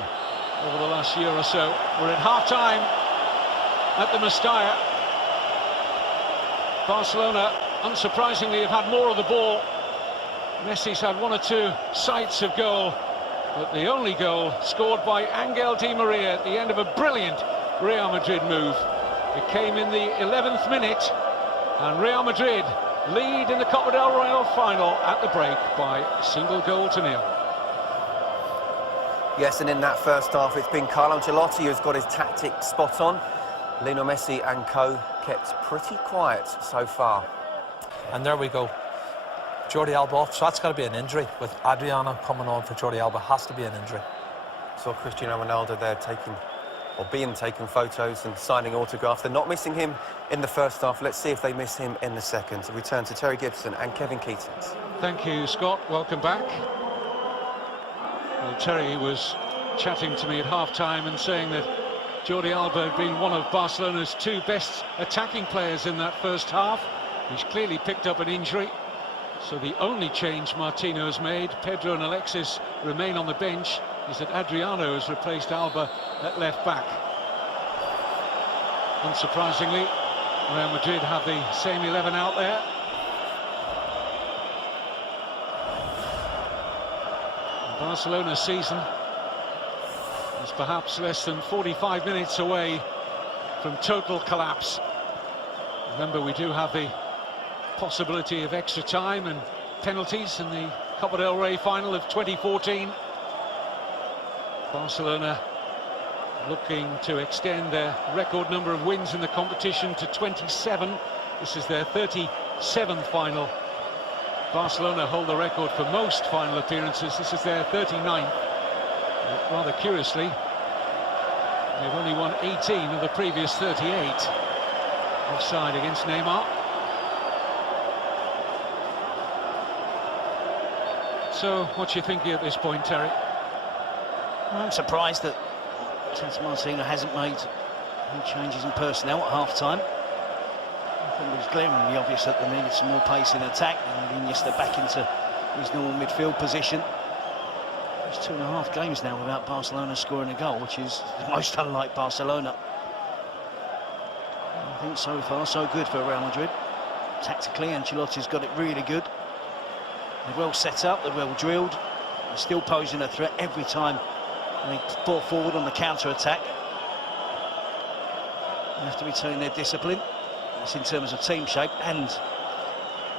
over the last year or so. We're at half-time at the Mestalla. Barcelona, unsurprisingly, have had more of the ball. Messi's had one or two sights of goal, but the only goal scored by Angel Di Maria at the end of a brilliant Real Madrid move. It came in the 11th minute, and Real Madrid lead in the Copa del Rey final at the break by a single goal to nil. Yes, and in that first half, it's been Carlo Ancelotti who's got his tactics spot on. Lionel Messi and co kept pretty quiet so far. And there we go. Jordi Alba off, so that's got to be an injury. With Adriano coming on for Jordi Alba, has to be an injury. Saw Cristiano Ronaldo there being taken photos and signing autographs. They're not missing him in the first half. Let's see if they miss him in the second. So we turn to Terry Gibson and Kevin Keatings. Thank you, Scott. Welcome back. Well, Terry was chatting to me at half-time and saying that Jordi Alba had been one of Barcelona's two best attacking players in that first half. He's clearly picked up an injury. So the only change Martino has made, Pedro and Alexis remain on the bench, is that Adriano has replaced Alba at left back. Unsurprisingly, Real Madrid have the same 11 out there. The Barcelona season is perhaps less than 45 minutes away from total collapse. Remember, we do have the possibility of extra time and penalties in the Copa del Rey final of 2014. Barcelona looking to extend their record number of wins in the competition to 27. This is their 37th final. Barcelona hold the record for most final appearances. This is their 39th. Rather curiously, they've only won 18 of the previous 38. Offside against Neymar. So, what's your thinking at this point, Terry? I'm surprised that Martino hasn't made any changes in personnel at half-time. I think it was glaringly obvious that they needed some more pace in attack, and Iniesta back into his normal midfield position. It's 2.5 games now without Barcelona scoring a goal, which is most unlike Barcelona. I think so far so good for Real Madrid. Tactically, Ancelotti's got it really good. They're well set up, they're well drilled. They're still posing a threat every time they brought forward on the counter-attack. They have to retain their discipline. That's in terms of team shape and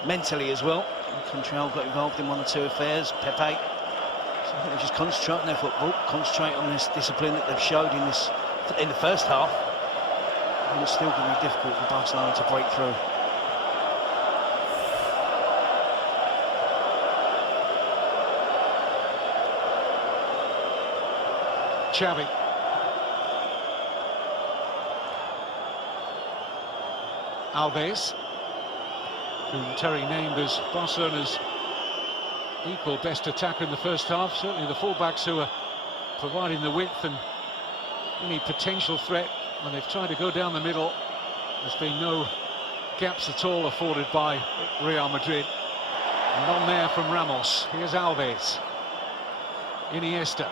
mentally as well. Control got involved in one or two affairs, Pepe. So I think they just concentrate on their football, concentrate on this discipline that they've showed in the first half. And it's still going to be difficult for Barcelona to break through. Xavi. Alves, whom Terry named as Barcelona's equal best attacker in the first half. Certainly the fullbacks who are providing the width and any potential threat when they've tried to go down the middle. There's been no gaps at all afforded by Real Madrid. None there from Ramos. Here's Alves. Iniesta.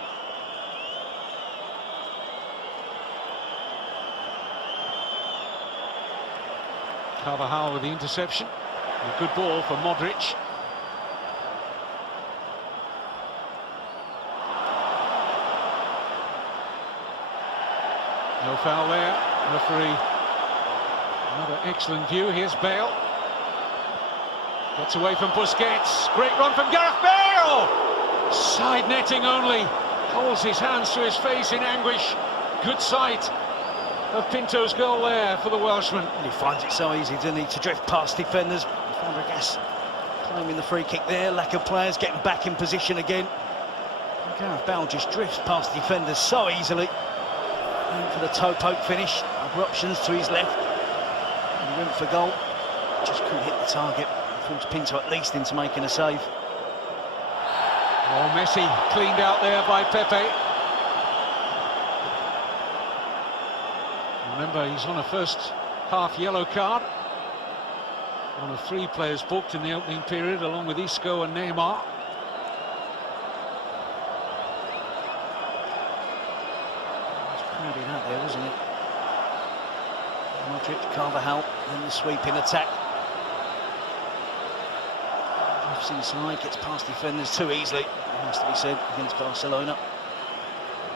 Carvajal with the interception. A good ball for Modric. No foul there. Referee Another excellent view. Here's Bale. Gets away from Busquets. Great run from Gareth Bale! Side netting only. Holds his hands to his face in anguish. Good sight of Pinto's goal there for the Welshman. He finds it so easy, doesn't he, to drift past defenders. Fabregas claiming the free kick there. Lack of players getting back in position again. And Gareth Bale just drifts past defenders so easily. And for the toe poke finish. Other options to his left. And he went for goal. Just couldn't hit the target. Forced Pinto at least into making a save. Oh, Messi cleaned out there by Pepe. Remember, he's on a first half yellow card. One of 3 players booked in the opening period, along with Isco and Neymar. It was crowded out there, wasn't it? Modric, Carvajal, then the sweeping attack. Drifts inside, gets past defenders too easily, it has to be said, against Barcelona.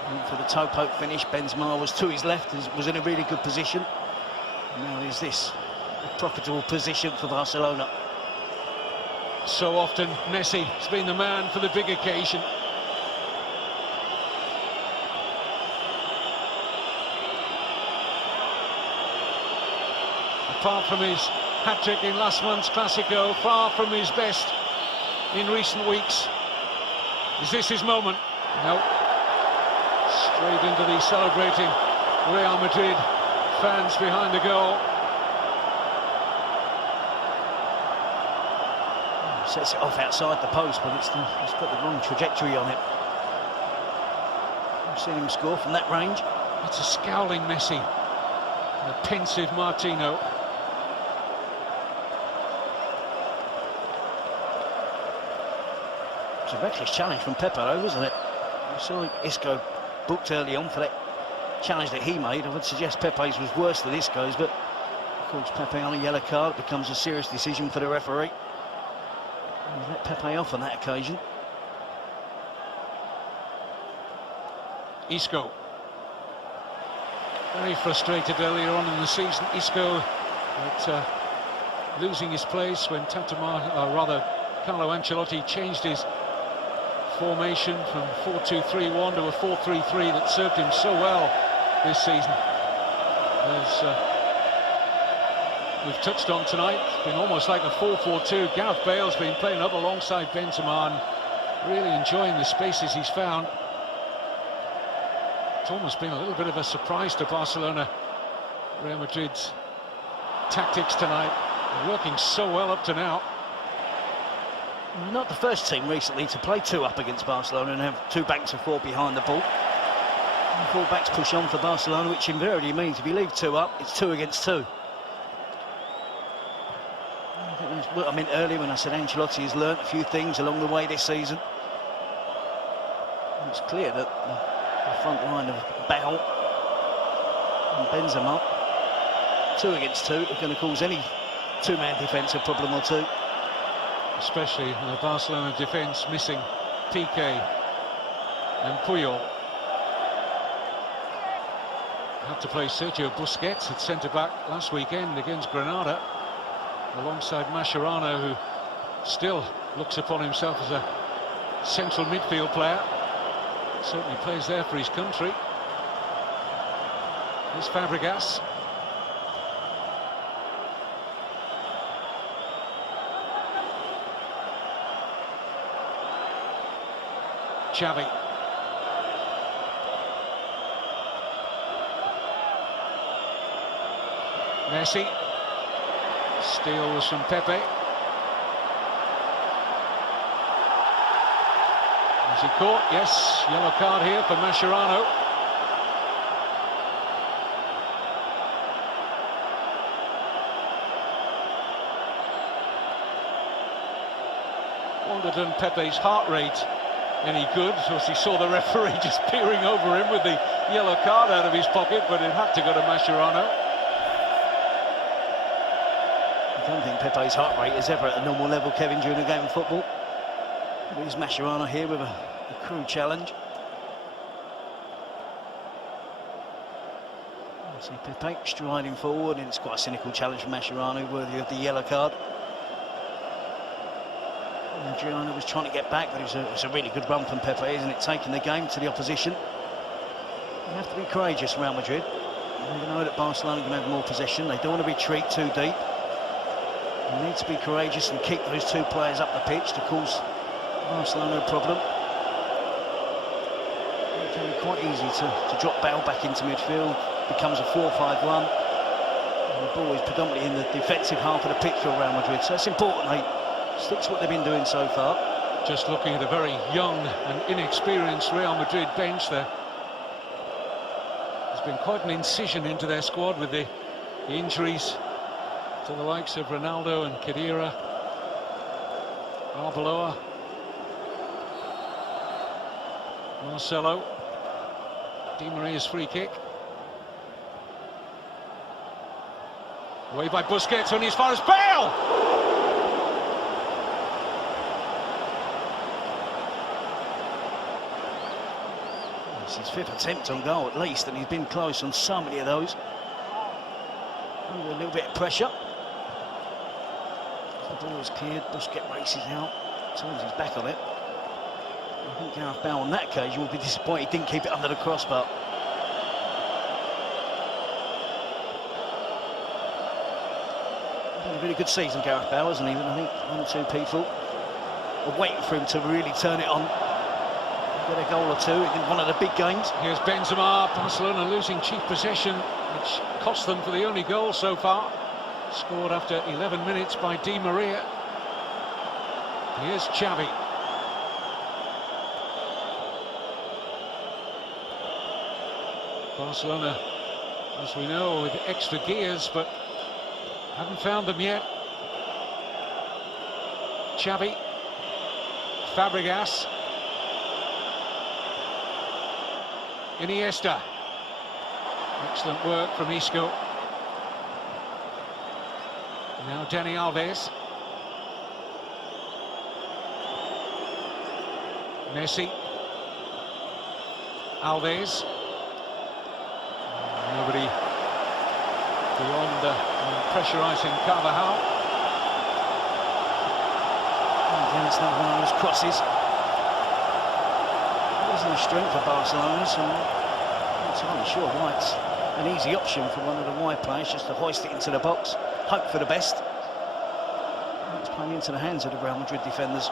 And for the toe poke finish, Benzema was to his left, was in a really good position. And now is this a profitable position for Barcelona. So often Messi has been the man for the big occasion. Apart from his hat-trick in last month's Clasico, far from his best in recent weeks. Is this his moment? No. Straight into the celebrating Real Madrid fans behind the goal. Sets it off outside the post, but it's got the wrong trajectory on it. I've seen him score from that range. It's a scowling Messi, and a pensive Martino. It's a reckless challenge from Pepe, though, wasn't it? I saw Isco booked early on for that challenge that he made. I would suggest Pepe's was worse than Isco's, but of course Pepe on a yellow card becomes a serious decision for the referee. And he let Pepe off on that occasion. Isco. Very frustrated earlier on in the season. Isco at, losing his place when Carlo Ancelotti changed his formation from 4-2-3-1 to a 4-3-3 that served him so well this season. As we've touched on tonight, it's been almost like a 4-4-2. Gareth Bale's been playing up alongside Benzema and really enjoying the spaces he's found. It's almost been a little bit of a surprise to Barcelona. Real Madrid's tactics tonight, working so well up to now. Not the first team recently to play 2 up against Barcelona and have 2 backs of 4 behind the ball. And 4 backs push on for Barcelona, which invariably means if you leave 2 up, it's 2 against 2. What I meant earlier when I said Ancelotti has learnt a few things along the way this season. And it's clear that the front line of Bale and Benzema, 2 against 2, are going to cause any 2-man defence a problem or 2. Especially the Barcelona defence missing Piqué and Puyol. Had to play Sergio Busquets at centre-back last weekend against Granada, alongside Mascherano, who still looks upon himself as a central midfield player. Certainly plays there for his country. Here's Fabregas. Xavi. Messi. Steal was from Pepe. Is he caught? Yes, yellow card here for Mascherano. Wondered on Pepe's heart rate any good, as he saw the referee just peering over him with the yellow card out of his pocket, but it had to go to Mascherano. I don't think Pepe's heart rate is ever at a normal level, Kevin, during a game of football. Here's Mascherano here with a crude challenge. See Pepe striding forward, and it's quite a cynical challenge from Mascherano, worthy of the yellow card. Adriano was trying to get back, but it was a really good run from Pepe, isn't it? Taking the game to the opposition. You have to be courageous, Real Madrid. They know that Barcelona can have more possession. They don't want to retreat too deep. They need to be courageous and keep those two players up the pitch to cause Barcelona a problem. It can be quite easy to drop Bale back into midfield. Becomes a 4-5-1. And the ball is predominantly in the defensive half of the pitch for Real Madrid, so it's important they stick to what they've been doing so far. Just looking at a very young and inexperienced Real Madrid bench there. There's been quite an incision into their squad with the injuries to the likes of Ronaldo and Khedira, Arbeloa, Marcelo, Di Maria's free kick. Away by Busquets, only as far as Bale! It's his fifth attempt on goal at least, and he's been close on so many of those. Under a little bit of pressure. The ball is cleared, Busquets races out, turns his back on it. I think Gareth Bale on that occasion will be disappointed he didn't keep it under the crossbar. Had a really good season, Gareth Bale, hasn't he? I think one or two people are waiting for him to really turn it on. Get a goal or two in one of the big games. Here's Benzema. Barcelona losing cheap possession, which cost them for the only goal so far. Scored after 11 minutes by Di Maria. Here's Xavi. Barcelona, as we know, with extra gears, but haven't found them yet. Xavi, Fabregas, Iniesta. Excellent work from Isco. Now Dani Alves. Messi. Alves. Nobody beyond pressurising Carvajal. Again, it's not one of those crosses. It isn't a strength for Barcelona, so I'm not entirely sure why it's an easy option for one of the wide players just to hoist it into the box, hope for the best. And it's playing into the hands of the Real Madrid defenders.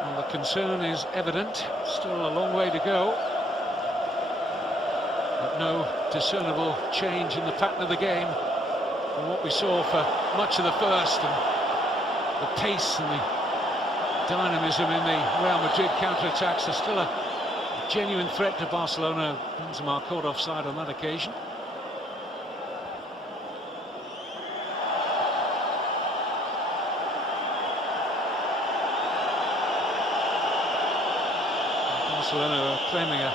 Well, the concern is evident, still a long way to go. But no discernible change in the pattern of the game from what we saw for much of the first, and the pace and the dynamism in the Real Madrid counter-attacks are still a genuine threat to Barcelona. Benzema caught offside on that occasion. Barcelona are claiming a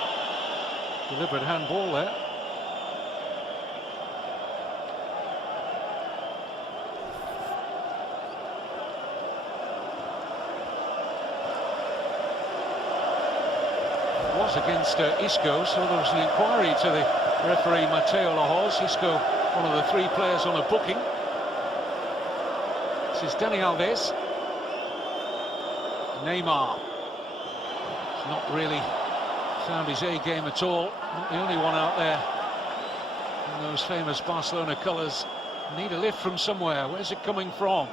deliberate handball there. Was against Isco, so there was an inquiry to the referee Mateu Lahoz. Isco, one of the three players on a booking. This is Dani Alves. Neymar. He's not really found his A game at all. Not the only one out there in those famous Barcelona colours. Need a lift from somewhere. Where's it coming from?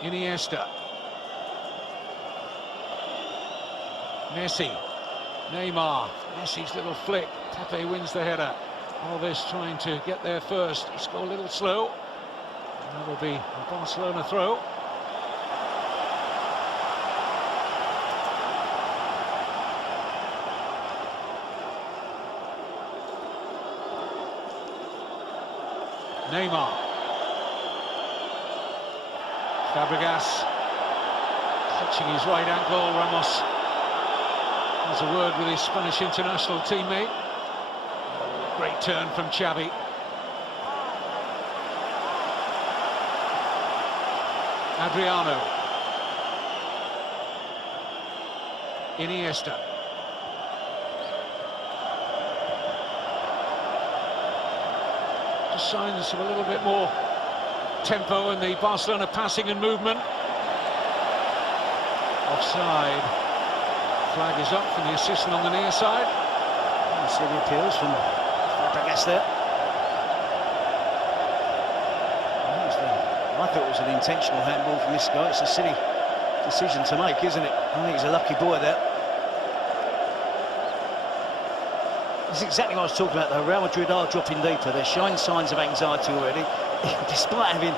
Iniesta. Messi, Neymar, Messi's little flick, Pepe wins the header. Alves trying to get there first, he's got a little slow. And that'll be a Barcelona throw. Neymar. Fabregas, touching his right ankle, Ramos. There's a word with his Spanish international teammate. Great turn from Xavi. Adriano. Iniesta. Just signs of a little bit more tempo in the Barcelona passing and movement. Offside. Flag is up from the assistant on the near side. You see the appeals from Fabregas there. I thought it was an intentional handball from this guy. It's a silly decision to make, isn't it? I think he's a lucky boy there. This is exactly what I was talking about, though. Real Madrid are dropping deeper. They're showing signs of anxiety already, despite having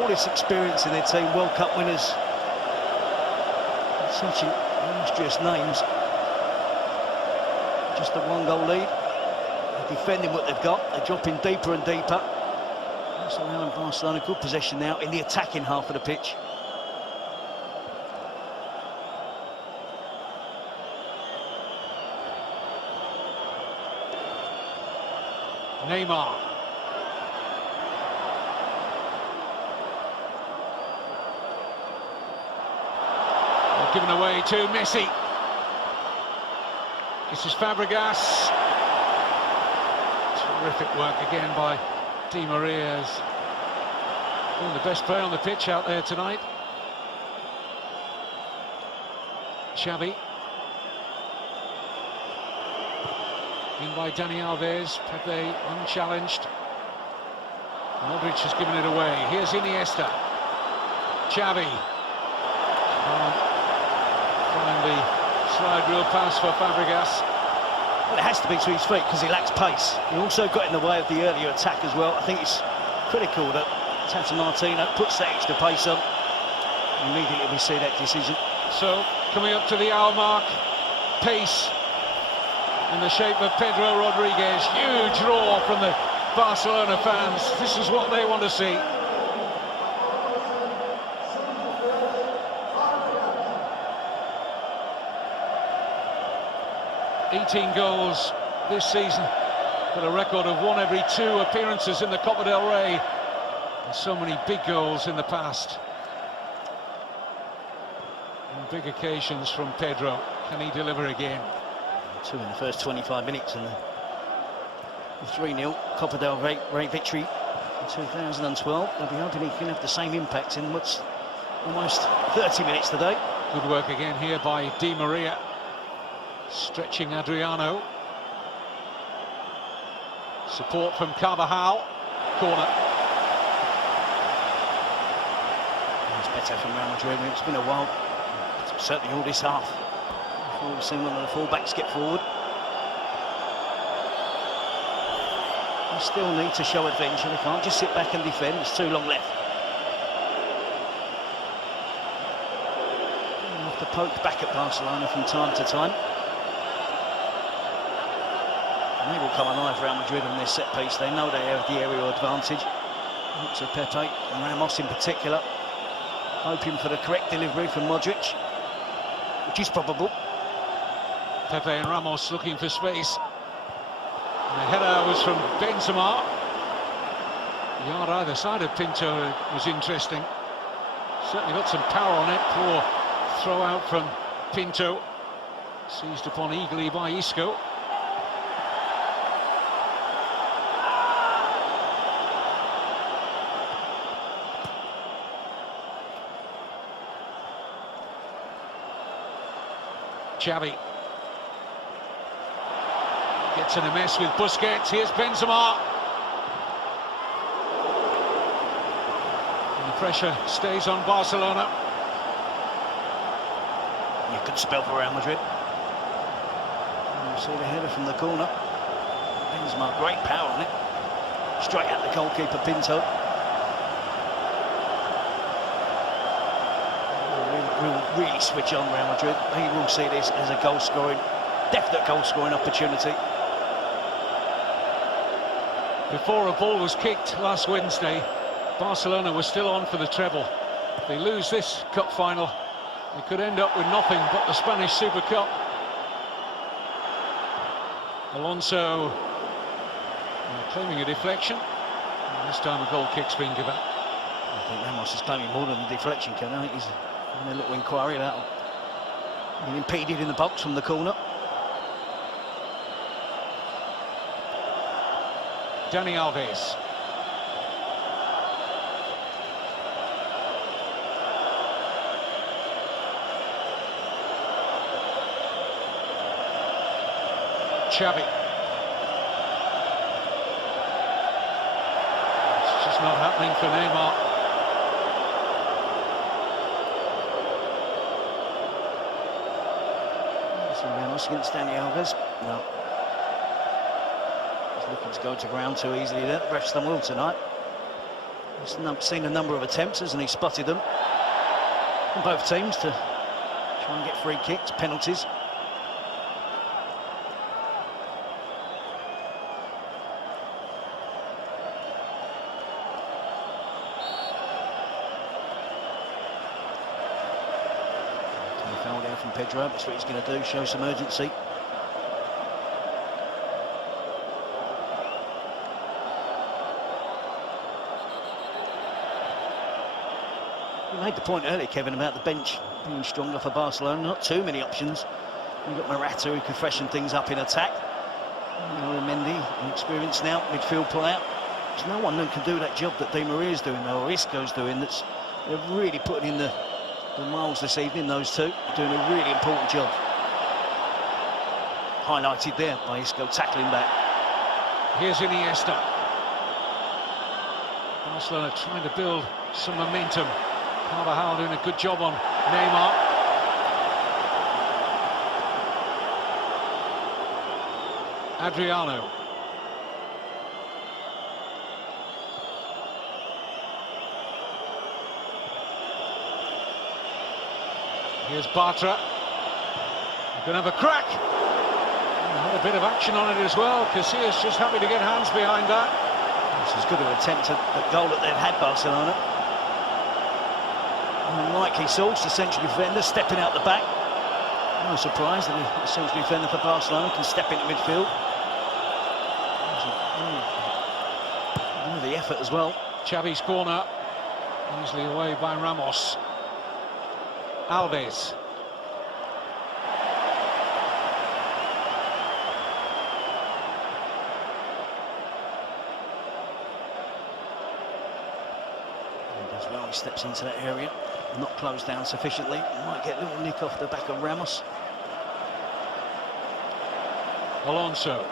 all this experience in their team, World Cup winners, such illustrious names. Just a one-goal lead. They're defending what they've got. They're dropping deeper and deeper. That's allowing Barcelona good possession now in the attacking half of the pitch. Neymar. They're given away to Messi. This is Fabregas. Terrific work again by Di Maria's one of the best player on the pitch out there tonight. Xavi. In by Dani Alves, Pepe unchallenged. Modric has given it away. Here's Iniesta. Xavi. Find the slide rule pass for Fabregas. Well, it has to be to his feet because he lacks pace. He also got in the way of the earlier attack as well. I think it's critical that Tata Martino puts that extra pace on. Immediately we see that decision. So, coming up to the hour mark, pace in the shape of Pedro Rodriguez. Huge roar from the Barcelona fans. This is what they want to see. $18 goals this season, but a record of 1 every 2 appearances in the Copa del Rey. And so many big goals in the past. And big occasions from Pedro. Can he deliver again? 2 in the first 25 minutes and the 3-0 Copa del Rey victory in 2012. They'll be hoping he can have the same impact in what's almost 30 minutes today. Good work again here by Di Maria. Stretching Adriano. Support from Carvajal. Corner. It's better from Real Madrid. It's been a while. Certainly all this half. Before we've seen one of the full-backs get forward. They still need to show adventure. They can't just sit back and defend. There's too long left. They have to poke back at Barcelona from time to time. And they will come alive, Real Madrid, on their set piece. They know they have the aerial advantage. Looks at Pepe and Ramos in particular, hoping for the correct delivery from Modric, which is probable. Pepe and Ramos looking for space. And the header was from Benzema. The yard either side of Pinto was interesting. Certainly got some power on it. Poor throw out from Pinto. Seized upon eagerly by Isco. Xavi gets in a mess with Busquets. Here's Benzema. And the pressure stays on Barcelona. Yeah, good spell for Real Madrid. And you see the header from the corner. Benzema, great power on it. Straight at the goalkeeper, Pinto. Will really switch on Real Madrid. He will see this as a definite goal-scoring opportunity. Before a ball was kicked last Wednesday, Barcelona was still on for the treble. If they lose this cup final, they could end up with nothing but the Spanish Super Cup. Alonso claiming a deflection. And this time a goal kick's been given. I think Ramos is claiming more than the deflection, Ken. I think he's having a little inquiry about Being impeded in the box from the corner. Dani Alves. Xavi. It's just not happening for Neymar. Ramos against Dani Alves. No. He's looking to go to ground too easily there. The ref's done well tonight. He's seen a number of attempts, hasn't he? Spotted them. From both teams to try and get free kicks, penalties. Foul there from Pedro, that's what he's going to do, show some urgency. You made the point earlier, Kevin, about the bench being stronger for Barcelona. Not too many options. You've got Morata who can freshen things up in attack. Mendy, an experienced now midfield player. There's no one who can do that job that Di Maria's doing, or Isco's doing. They're really putting in the miles this evening, those two, doing a really important job. Highlighted there by Isco tackling back. Here's Iniesta. Barcelona trying to build some momentum. Carvajal doing a good job on Neymar. Adriano. Here's Bartra. You can have a crack. And a bit of action on it as well. Casillas just happy to get hands behind that. It's as good an attempt at goal that they've had, Barcelona. Unlikely source, the central defender stepping out the back. No surprise that the central defender for Barcelona can step into midfield. The effort as well. Xavi's corner, easily away by Ramos. Alves. As well, he steps into that area, not closed down sufficiently. Might get a little nick off the back of Ramos. Alonso.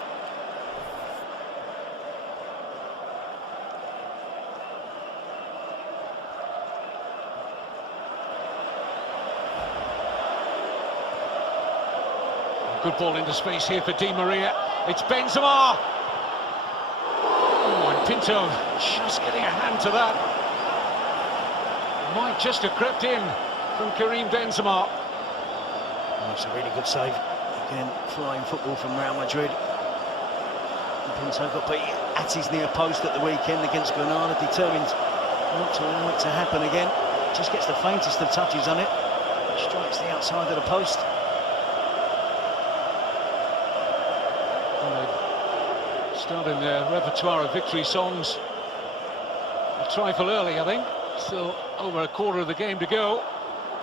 Good ball into space here for Di Maria. It's Benzema. Oh, and Pinto just getting a hand to that. Might just have crept in from Karim Benzema. That's a really good save. Again, flying football from Real Madrid. And Pinto got beat at his near post at the weekend against Granada, determined not to allow it to happen again. Just gets the faintest of touches on it. Strikes the outside of the post. Starting their repertoire of victory songs a trifle early, I think. Still over a quarter of the game to go.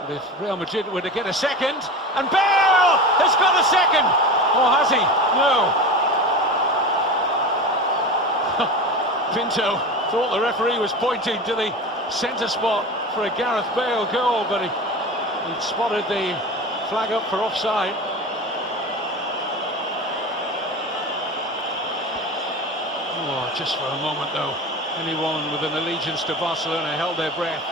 But if Real Madrid were to get a second, and Bale has got a second! Or has he? No. Pinto thought the referee was pointing to the centre spot for a Gareth Bale goal, but he'd spotted the flag up for offside. Oh, just for a moment, though, anyone with an allegiance to Barcelona held their breath.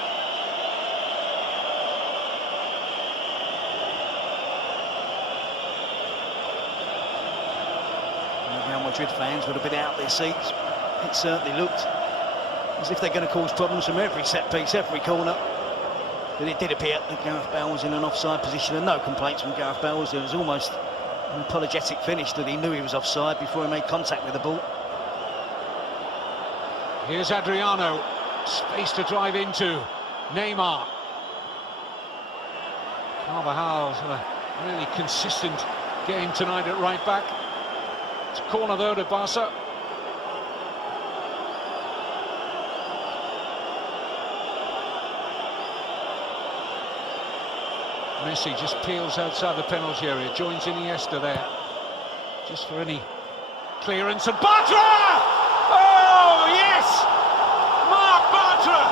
And the Real Madrid fans would have been out their seats. It certainly looked as if they're going to cause problems from every set piece, every corner. But it did appear that Gareth Bale was in an offside position, and no complaints from Gareth Bale. It was almost an apologetic finish that he knew he was offside before he made contact with the ball. Here's Adriano, space to drive into. Neymar. Carvajal's had a really consistent game tonight at right back. It's a corner though to Barca. Messi just peels outside the penalty area, joins Iniesta there, just for any clearance, and Bartra! Oh, yes! Marc Bartra!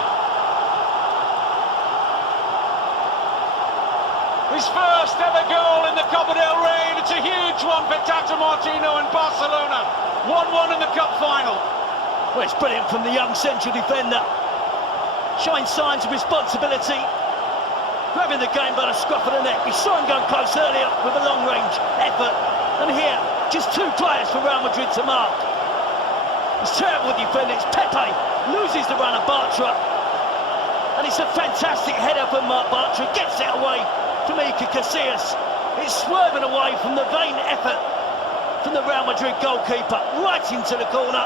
His first ever goal in the Copa del Rey, and it's a huge one for Tata Martino and Barcelona. 1-1 in the cup final. Well, it's brilliant from the young central defender. Showing signs of responsibility. Grabbing the game by the scruff of the neck. We saw him go close earlier with a long-range effort. And here, just two players for Real Madrid to mark. It's terrible defending. It's Pepe. Loses the run of Bartra. And it's a fantastic header from Marc Bartra. Gets it away from Iker Casillas. It's swerving away from the vain effort from the Real Madrid goalkeeper. Right into the corner.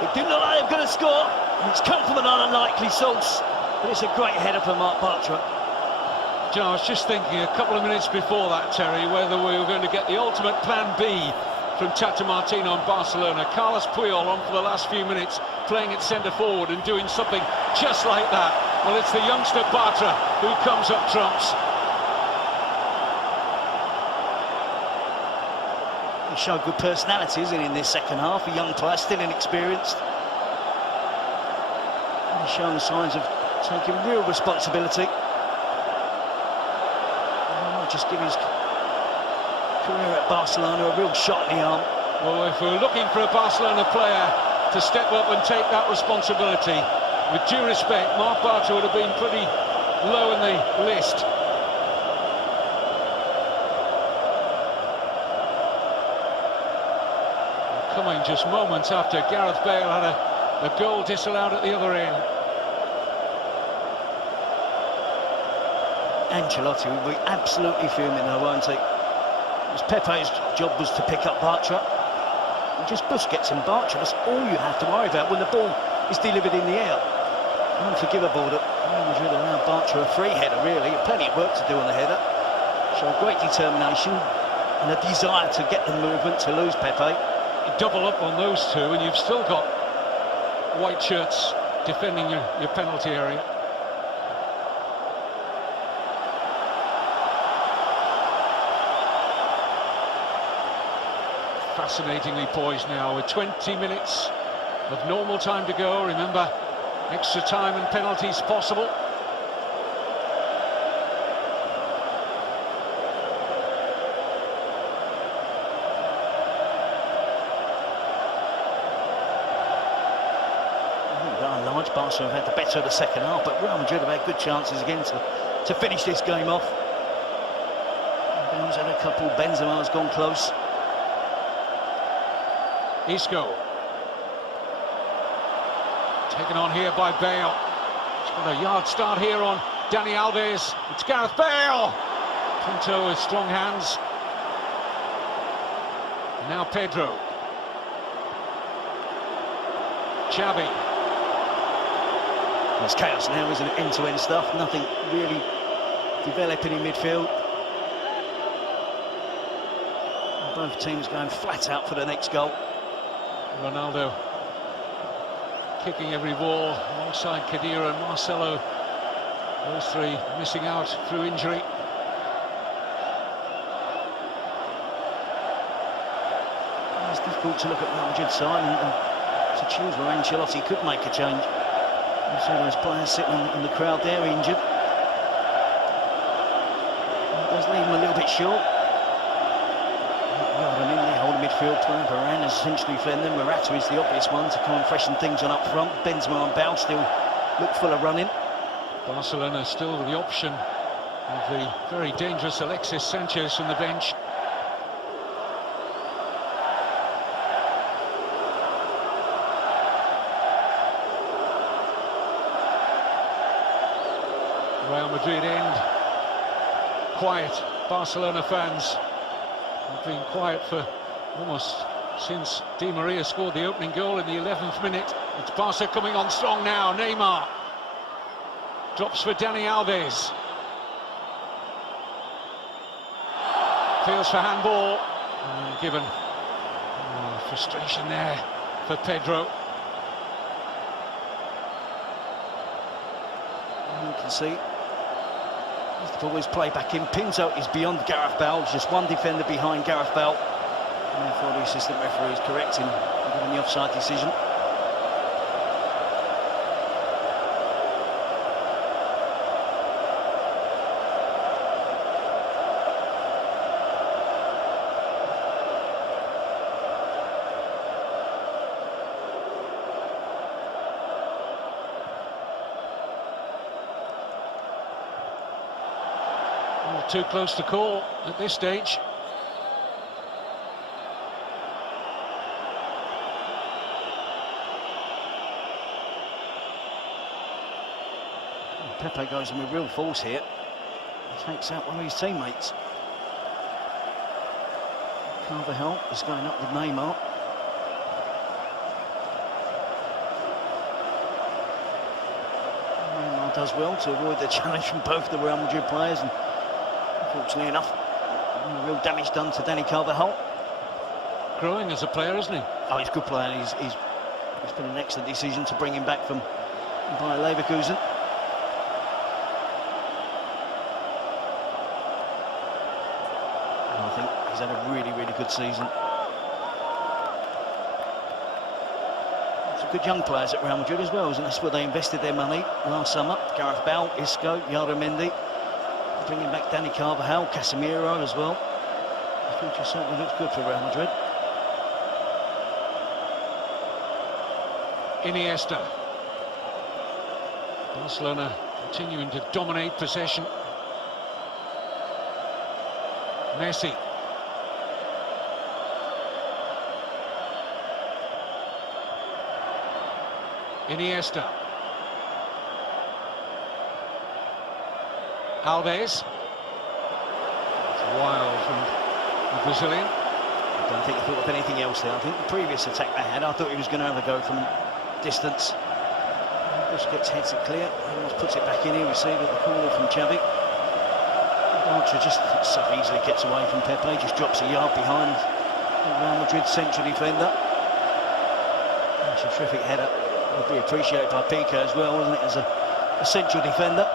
It didn't look like they were going to score. It's come from an unlikely source. But it's a great header for Marc Bartra. Joe, I was just thinking a couple of minutes before that, Terry, whether we were going to get the ultimate plan B from Tata Martino and Barcelona. Carlos Puyol on for the last few minutes, playing at centre forward and doing something just like that. Well, it's the youngster Bartra who comes up trumps. He showed good personality, isn't he, in this second half? A young player, still inexperienced. And he's shown the signs of taking real responsibility. Just give his career at Barcelona a real shot in the arm. Well, if we're looking for a Barcelona player to step up and take that responsibility, with due respect, Marc Bartra would have been pretty low in the list. Coming just moments after Gareth Bale had a goal disallowed at the other end. Ancelotti will be absolutely fuming though, won't he? It was Pepe's job was to pick up Bartra. And just Busquets and Bartra, that's all you have to worry about when the ball is delivered in the air. Unforgivable that Real Madrid allowed Bartra a free header, really. Plenty of work to do on the header. Show great determination and a desire to get the movement to lose Pepe. You double up on those two and you've still got white shirts defending your penalty area. Fascinatingly poised now with 20 minutes of normal time to go. Remember, extra time and penalties possible. By and large, Barcelona have had the better of the second half, but Real Madrid have had good chances again to finish this game off. Bale's had a couple, Benzema's gone close. Isco. Taken on here by Bale. He's got a yard start here on Dani Alves. It's Gareth Bale. Pinto with strong hands. Now Pedro. Xavi. There's chaos now, isn't it? End-to-end stuff. Nothing really developing in midfield. Both teams going flat out for the next goal. Ronaldo kicking every ball alongside Khedira and Marcelo. Those three missing out through injury. It's difficult to look at Real Madrid's side and to choose where Ancelotti could make a change. You see those players sitting in the crowd there injured. It does leave them a little bit short. Midfield player, Varane has essentially fled them. Morata is the obvious one to come and freshen things on up front. Benzema and Bale still look full of running. Barcelona still with the option of the very dangerous Alexis Sanchez from the bench. Real Madrid end. Quiet. Barcelona fans have been quiet for almost since Di Maria scored the opening goal in the 11th minute. It's Barca coming on strong now. Neymar drops for Dani Alves. Feels for handball. And given frustration there for Pedro. You can see It's always play back in. Pinto is beyond Gareth Bale. Just one defender behind Gareth Bale. And therefore the assistant referee is correct in giving the offside decision. Too close to call at this stage. Pepe goes in with real force here. He takes out one of his teammates. Carvajal is going up with Neymar. Neymar does well to avoid the challenge from both the Real Madrid players, and unfortunately enough, real damage done to Dani Carvajal. Growing as a player, isn't he? Oh, he's a good player. He's been an excellent decision to bring him back from Bayer Leverkusen. And I think he's had a really, really good season. Some good young players at Real Madrid as well, and that's where they invested their money last summer. Gareth Bale, Isco, Yaramendi. Bringing back Dani Carvajal, Casemiro as well. The future certainly looks good for Real Madrid. Iniesta. Barcelona continuing to dominate possession. Messi. Iniesta. Alves. It's wild from the Brazilian. I don't think he thought of anything else there. I think the previous attack they had, I thought he was going to have a go from distance. Busquets heads it clear, almost puts it back in here. We see it at the corner from Xavi. Archer just so easily gets away from Pepe, just drops a yard behind the Real Madrid central defender. That's a terrific header. Would be appreciated by Pico as well, wasn't it, as a central defender.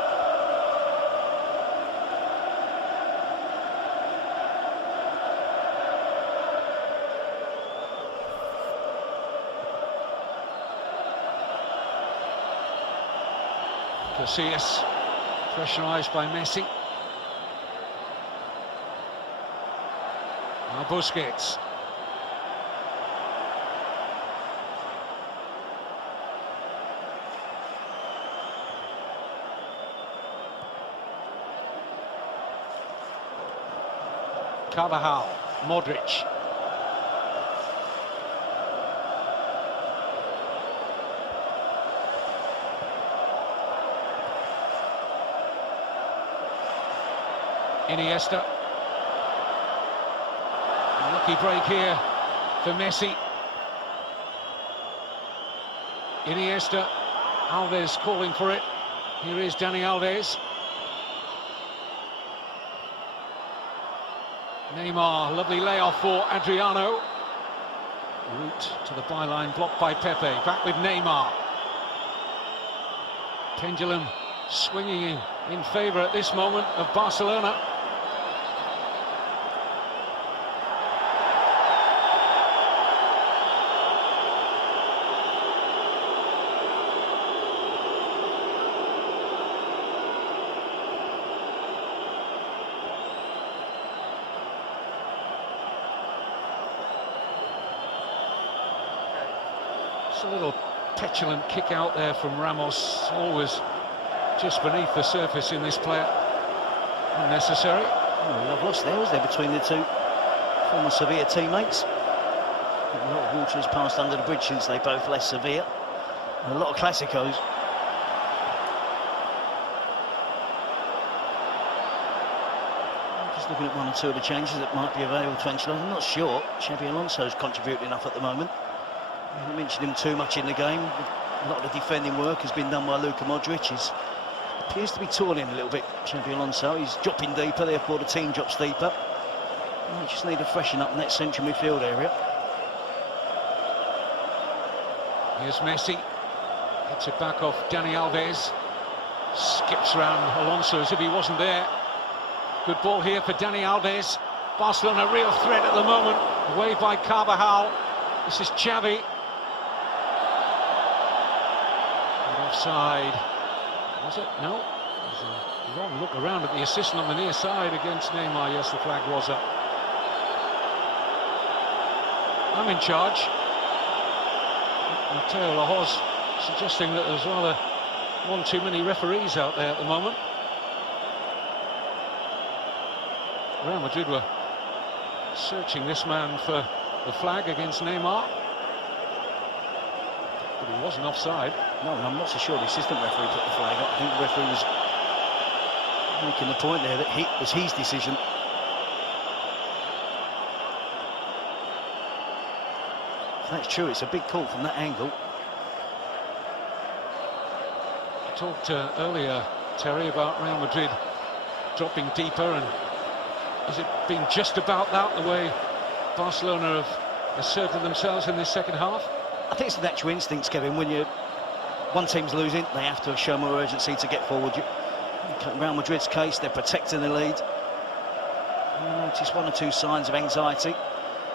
Casillas, pressurised by Messi. Now Busquets. Carvajal, Modric. Iniesta. A lucky break here for Messi. Iniesta. Alves calling for it. Here is Dani Alves. Neymar, lovely layoff for Adriano. Route to the byline, blocked by Pepe. Back with Neymar. Pendulum swinging in favour at this moment of Barcelona. It's a little petulant kick out there from Ramos, always just beneath the surface in this player. Unnecessary. Oh, love lost there, was there, between the two former Sevilla teammates? A lot of water has passed under the bridge since they both left Sevilla. And a lot of Clasicos. Just looking at one or two of the changes that might be available to Ancelotti. I'm not sure. Xabi Alonso's contributing enough at the moment. I haven't mentioned him too much in the game. A lot of the defending work has been done by Luka Modric. He appears to be toiling a little bit, Xabi Alonso. He's dropping deeper, therefore the team drops deeper. We just need to freshen up in that central midfield area. Here's Messi. Hits it back off Dani Alves. Skips round Alonso as if he wasn't there. Good ball here for Dani Alves. Barcelona a real threat at the moment. Away by Carvajal. This is Xavi. And offside. Was it? No. There's a wrong look around at the assistant on the near side against Neymar. Yes, the flag was up. I'm in charge. Mateu, Lahoz suggesting that there's rather one too many referees out there at the moment. Real Madrid were searching this man for the flag against Neymar, but he wasn't offside. No, I'm not so sure the assistant referee put the flag up. I think the referee was making the point there that it was his decision. If that's true, it's a big call from that angle. I talked earlier, Terry, about Real Madrid dropping deeper, and has it been just about that, the way Barcelona have asserted themselves in this second half? I think it's the natural instincts, Kevin. When one team's losing, they have to show more urgency to get forward. In Real Madrid's case, they're protecting the lead. You notice one or two signs of anxiety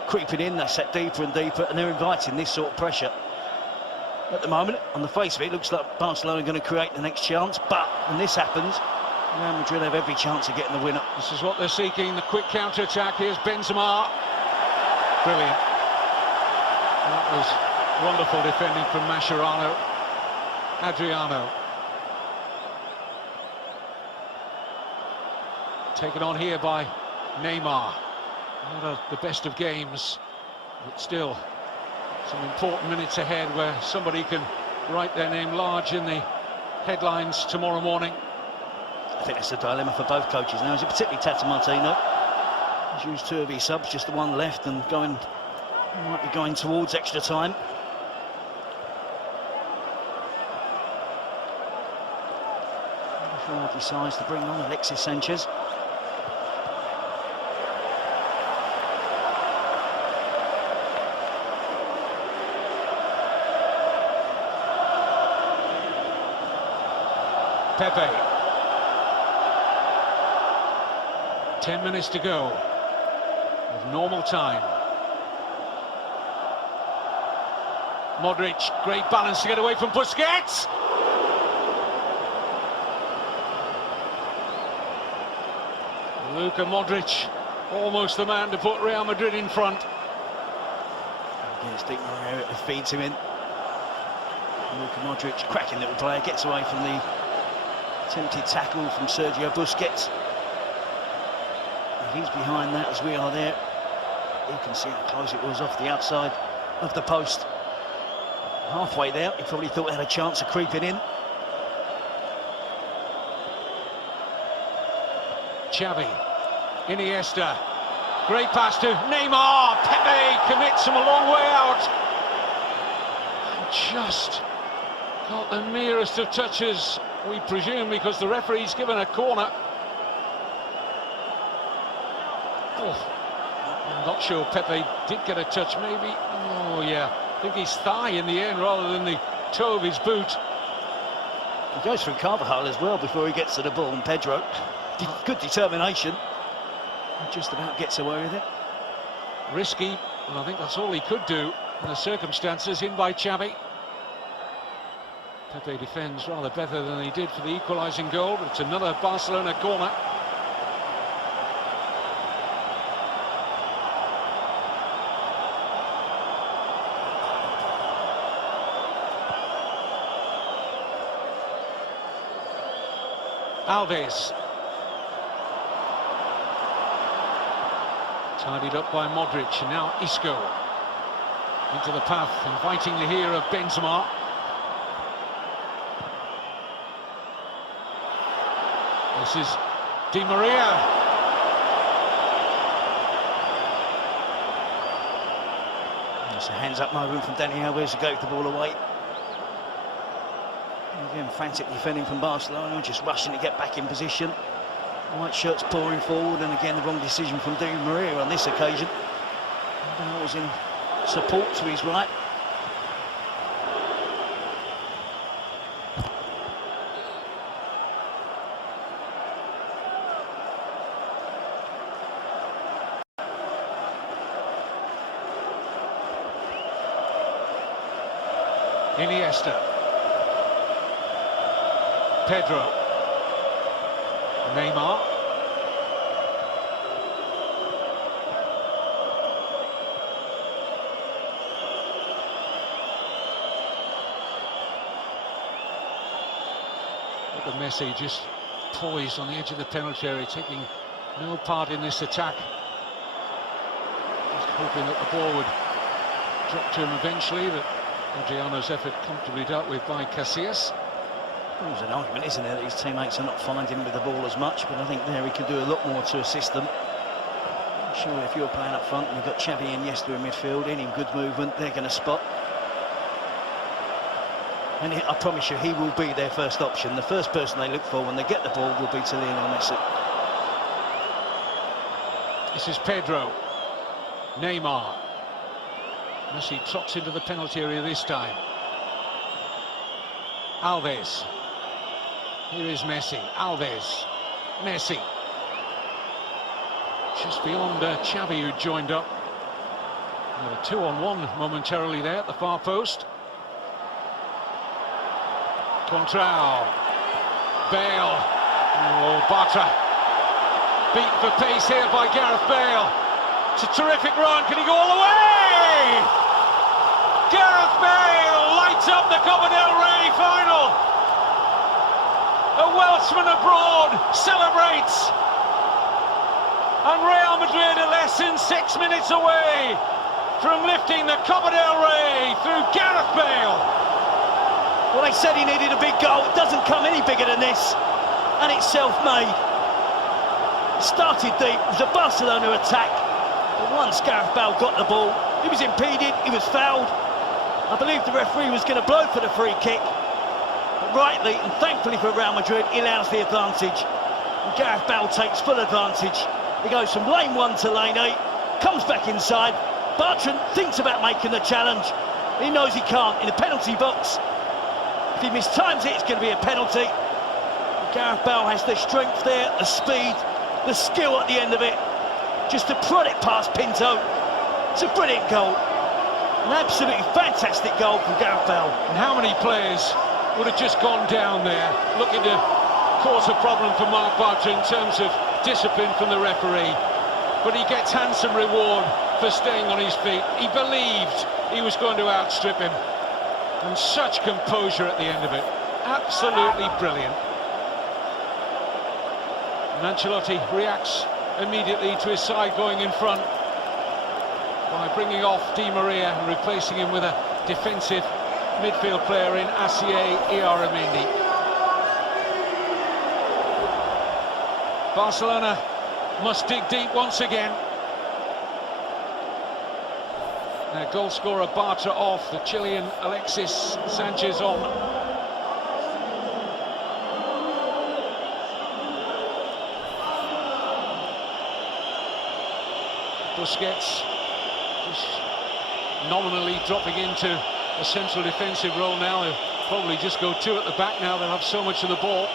creeping in. They set deeper and deeper, and they're inviting this sort of pressure. At the moment, on the face of it, it looks like Barcelona are going to create the next chance, but when this happens, Real Madrid have every chance of getting the winner. This is what they're seeking, the quick counter-attack. Here's Benzema. Brilliant. That was wonderful defending from Mascherano. Adriano. Taken on here by Neymar. Not the best of games, but still some important minutes ahead where somebody can write their name large in the headlines tomorrow morning. I think that's the dilemma for both coaches now, is it particularly Tata Martino? He's used two of his subs, just the one left, and might be going towards extra time. He decides to bring on Alexis Sanchez. Pepe. 10 minutes to go of normal time. Modric, great balance to get away from Busquets. Luka Modric, almost the man to put Real Madrid in front. Against Di Maria, it feeds him in. Luka Modric, cracking little player, gets away from the attempted tackle from Sergio Busquets. And he's behind that as we are there. You can see how close it was off the outside of the post. Halfway there, he probably thought he had a chance of creeping in. Xavi, Iniesta, great pass to Neymar. Pepe commits from a long way out. And just got the merest of touches, we presume, because the referee's given a corner. Oh, I'm not sure Pepe did get a touch, maybe. Oh, yeah. I think his thigh in the end rather than the toe of his boot. He goes through Carvajal as well before he gets to the ball, and Pedro. Good determination. Just about gets away with it. Risky, and I think that's all he could do in the circumstances. In by Xavi. Pepe defends rather better than he did for the equalising goal, but it's another Barcelona corner. Alves. Tidied up by Modric, and now Isco into the path, invitingly here of Benzema. This is Di Maria. It's a hands-up moment from Dani Alves who gave the ball away. Again, frantic defending from Barcelona, just rushing to get back in position. White shirts pouring forward, and again the wrong decision from Di Maria on this occasion. That was in support to his right. Iniesta. Pedro. Neymar. Look at Messi just poised on the edge of the penalty area, taking no part in this attack. Just hoping that the ball would drop to him eventually, but Adriano's effort comfortably dealt with by Casillas. There's an argument, isn't there, that his teammates are not finding him with the ball as much, but I think there he can do a lot more to assist them. I'm sure if you're playing up front and you've got Xavi and Iniesta in midfield, any good movement, they're going to spot. And I promise you, he will be their first option. The first person they look for when they get the ball will be to Lionel Messi. This is Pedro. Neymar. Messi trots into the penalty area this time. Alves. Here is Messi. Alves. Messi. Just beyond Xavi, who joined up. Had a 2-on-1 momentarily there at the far post. Contrao. Bale. Oh, Bartra. Beat for pace here by Gareth Bale. It's a terrific run. Can he go all the way? Gareth Bale lights up the Copa del Rey final. A Welshman abroad celebrates. And Real Madrid are less than 6 minutes away from lifting the Copa del Rey through Gareth Bale. Well, they said he needed a big goal. It doesn't come any bigger than this. And it's self-made. It started deep. It was a Barcelona attack. But once Gareth Bale got the ball, he was impeded, he was fouled. I believe the referee was going to blow for the free kick. But rightly and thankfully for Real Madrid, he allows the advantage. And Gareth Bale takes full advantage. He goes from lane 1 to lane 8, comes back inside. Bartra thinks about making the challenge. He knows he can't. In the penalty box, if he mistimes it, it's going to be a penalty. Gareth Bale has the strength there, the speed, the skill at the end of it, just to prod it past Pinto. It's a brilliant goal. An absolutely fantastic goal from Gareth Bale. And how many players would have just gone down there looking to cause a problem for Marc Bartra in terms of discipline from the referee? But he gets handsome reward for staying on his feet. He believed he was going to outstrip him. And such composure at the end of it. Absolutely brilliant. And Ancelotti reacts immediately to his side going in front by bringing off Di Maria and replacing him with a defensive midfield player in Asier Iaramendi. Barcelona must dig deep once again. Their goal scorer Bartra off, the Chilean Alexis Sanchez on. Busquets just nominally dropping into a central defensive role now. They'll probably just go 2 at the back now. They'll have so much of the ball.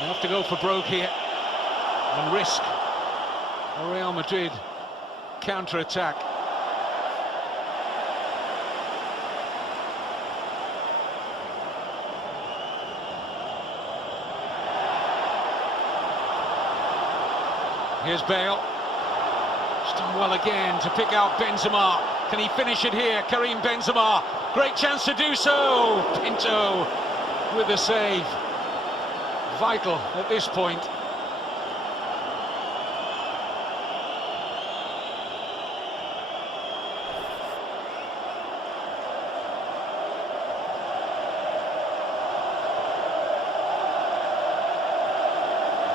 They have to go for broke here and risk a Real Madrid counter-attack. Here's Bale. He's done well again to pick out Benzema. Can he finish it here? Karim Benzema. Great chance to do so. Pinto with the save. Vital at this point.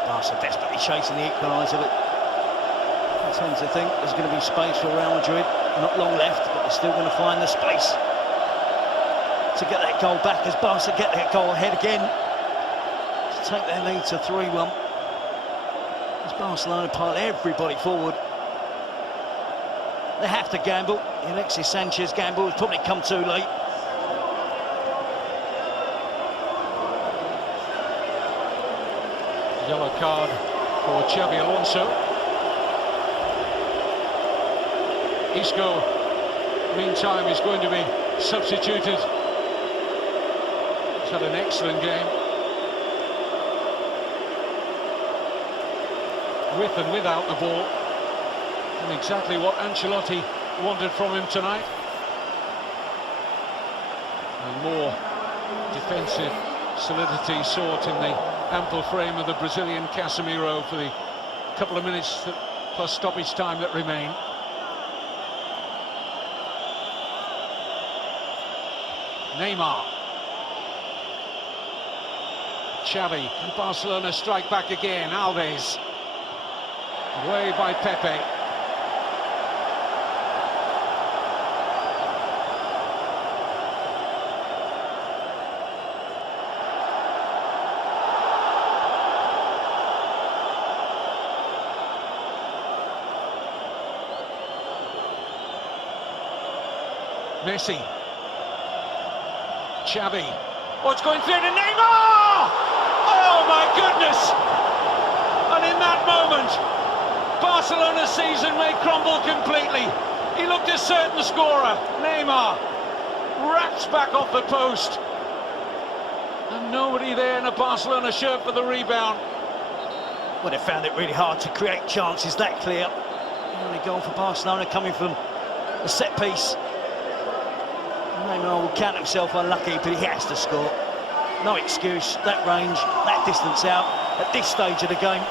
Barca desperately chasing the equaliser, but I tend to think there's going to be space for Real Madrid. Not long left, but they're still going to find the space to get that goal back as Barca get that goal ahead again to take their lead to 3-1. As Barcelona pile everybody forward, they have to gamble. Alexis Sanchez gamble has probably come too late. Yellow card for Xabi Alonso. Isco, meantime, is going to be substituted He's had an excellent game. With and without the ball. And exactly what Ancelotti wanted from him tonight. And more defensive solidity sought in the ample frame of the Brazilian Casemiro for the couple of minutes plus stoppage time that remain. Neymar. Xavi. Can Barcelona strike back again? Alves. Away by Pepe. Messi. Xavi. Oh, it's going through to Neymar! Oh my goodness! And in that moment, Barcelona's season may crumble completely. He looked a certain scorer. Neymar wraps back off the post. And nobody there in a Barcelona shirt for the rebound. Well, they found it really hard to create chances that clear. The only goal for Barcelona coming from a set piece. Neymar will count himself unlucky, but he has to score. No excuse, that range, that distance out, at this stage of the game,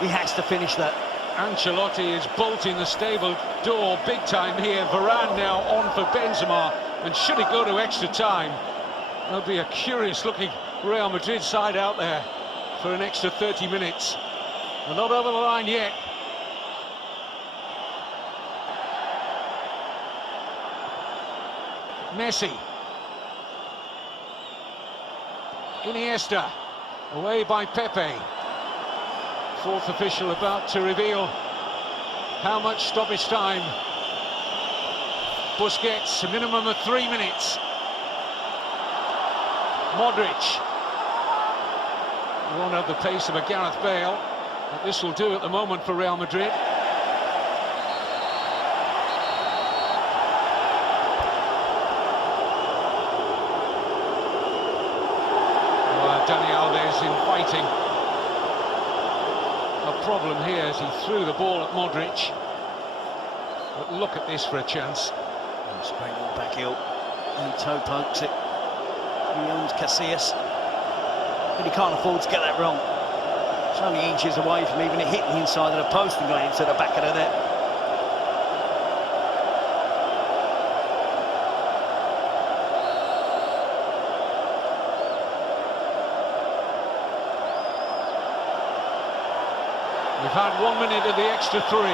he has to finish that. Ancelotti is bolting the stable door big time here. Varane now on for Benzema, and should it go to extra time, there'll be a curious-looking Real Madrid side out there for an extra 30 minutes. They're not over the line yet. Messi. Iniesta. Away by Pepe. Fourth official about to reveal how much stoppage time. Busquets, a minimum of 3 minutes. Modric. He won't have the pace of a Gareth Bale, but this will do at the moment for Real Madrid. Dani Alves inviting a problem here as he threw the ball at Modric. But look at this for a chance. It's a great little back heel. And he toe pokes it. He owns Casillas. But he can't afford to get that wrong. It's only inches away from even it hitting the inside of the post and going into the back of the net. We've had 1 minute of the extra 3. The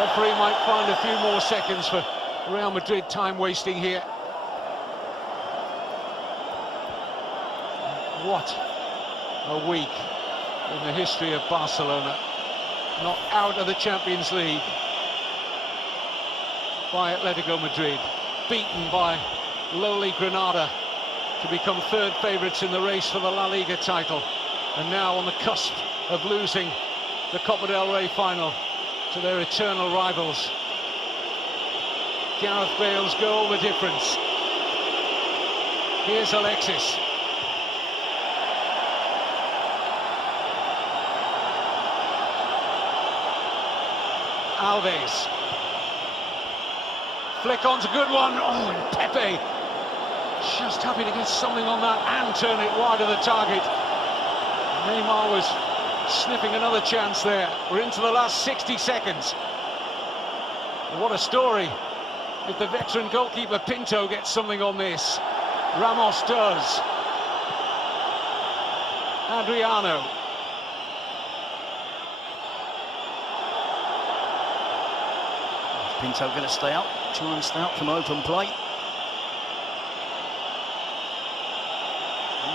referee might find a few more seconds for Real Madrid time wasting here. What a week in the history of Barcelona. Knocked out of the Champions League by Atletico Madrid. Beaten by lowly Granada to become third favourites in the race for the La Liga title. And now on the cusp of losing the Copa del Rey final to their eternal rivals. Gareth Bale's goal, the difference. Here's Alexis. Alves. Flick on's a good one. Oh, and Pepe just happy to get something on that and turn it wide of the target. Neymar was sniffing another chance there. We're into the last 60 seconds. What a story. If the veteran goalkeeper Pinto gets something on this. Ramos does. Adriano. Is Pinto going to stay out? Try and stay out from open play.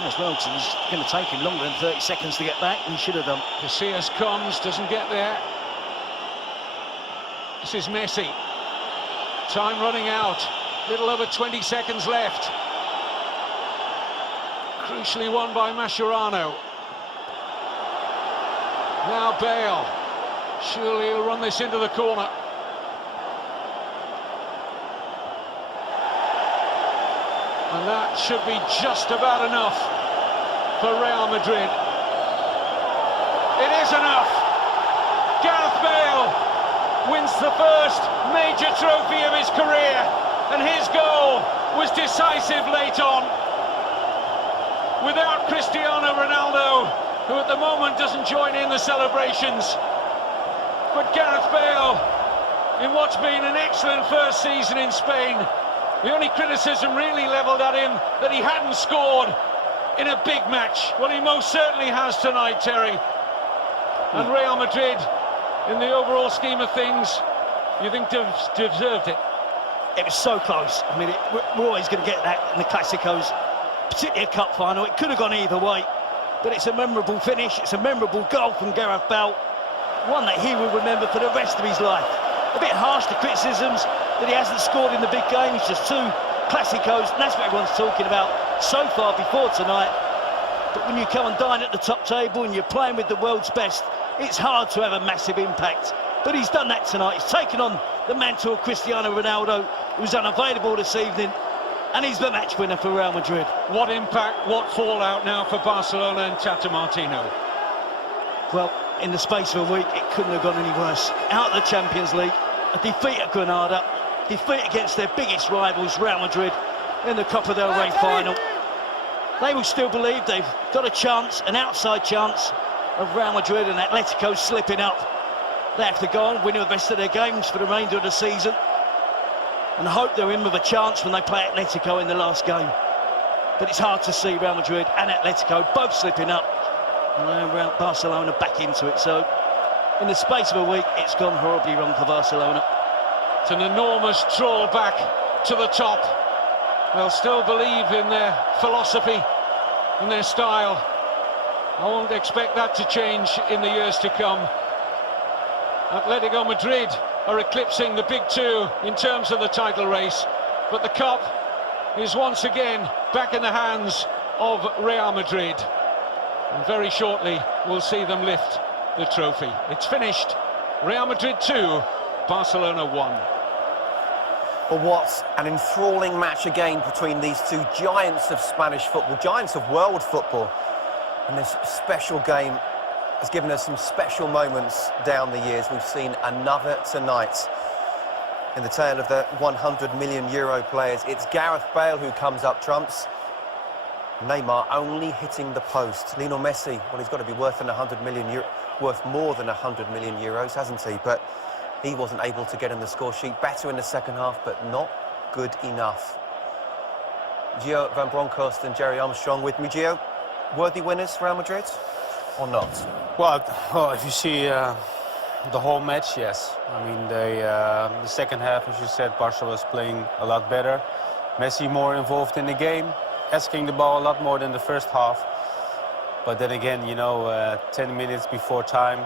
As well, because it's going to take him longer than 30 seconds to get back, and he should have done. Casillas comes, doesn't get there. This is Messi. Time running out. Little over 20 seconds left. Crucially won by Mascherano. Now Bale. Surely he'll run this into the corner. And that should be just about enough for Real Madrid. It is enough. Gareth Bale wins the first major trophy of his career, and his goal was decisive late on. Without Cristiano Ronaldo, who at the moment doesn't join in the celebrations, but Gareth Bale, in what's been an excellent first season in Spain, the only criticism really levelled at him that he hadn't scored in a big match. Well, he most certainly has tonight, Terry. And Real Madrid, in the overall scheme of things, you think deserved it? It was so close. I mean, we're always going to get that in the Clasicos, particularly a cup final. It could have gone either way, but it's a memorable finish. It's a memorable goal from Gareth Bale, one that he will remember for the rest of his life. A bit harsh, the criticisms that he hasn't scored in the big games, just 2 Clasicos, and that's what everyone's talking about so far before tonight. But when you come and dine at the top table and you're playing with the world's best, it's hard to have a massive impact. But he's done that tonight. He's taken on the mantle of Cristiano Ronaldo, who's unavailable this evening, and he's the match winner for Real Madrid. What impact, what fallout now for Barcelona and Tata Martino? Well, in the space of a week, it couldn't have gone any worse. Out of the Champions League, a defeat at Granada, defeat against their biggest rivals, Real Madrid, in the Copa del Rey final. They will still believe they've got a chance, an outside chance, of Real Madrid and Atletico slipping up. They have to go and win the rest of their games for the remainder of the season, and hope they're in with a chance when they play Atletico in the last game. But it's hard to see Real Madrid and Atletico both slipping up, and Barcelona back into it. So in the space of a week, it's gone horribly wrong for Barcelona. It's an enormous draw back to the top. They'll still believe in their philosophy and their style. I won't expect that to change in the years to come. Atletico Madrid are eclipsing the big 2 in terms of the title race, but the cup is once again back in the hands of Real Madrid, and very shortly we'll see them lift the trophy. It's finished. Real Madrid 2, Barcelona 1. Well, what an enthralling match again between these 2 giants of Spanish football, giants of world football. And this special game has given us some special moments down the years. We've seen another tonight. In the tale of the 100 million euro players, it's Gareth Bale who comes up trumps. Neymar only hitting the post. Lionel Messi, well, he's got to be worth more than 100 million euros, hasn't he? But he wasn't able to get in the score sheet. Better in the second half, but not good enough. Gio Van Bronckhorst and Jerry Armstrong with me. Gio, worthy winners, Real Madrid, or not? Well, if you see the whole match, yes. I mean, the second half, as you said, Barca was playing a lot better. Messi more involved in the game, asking the ball a lot more than the first half. But then again, you know, 10 minutes before time,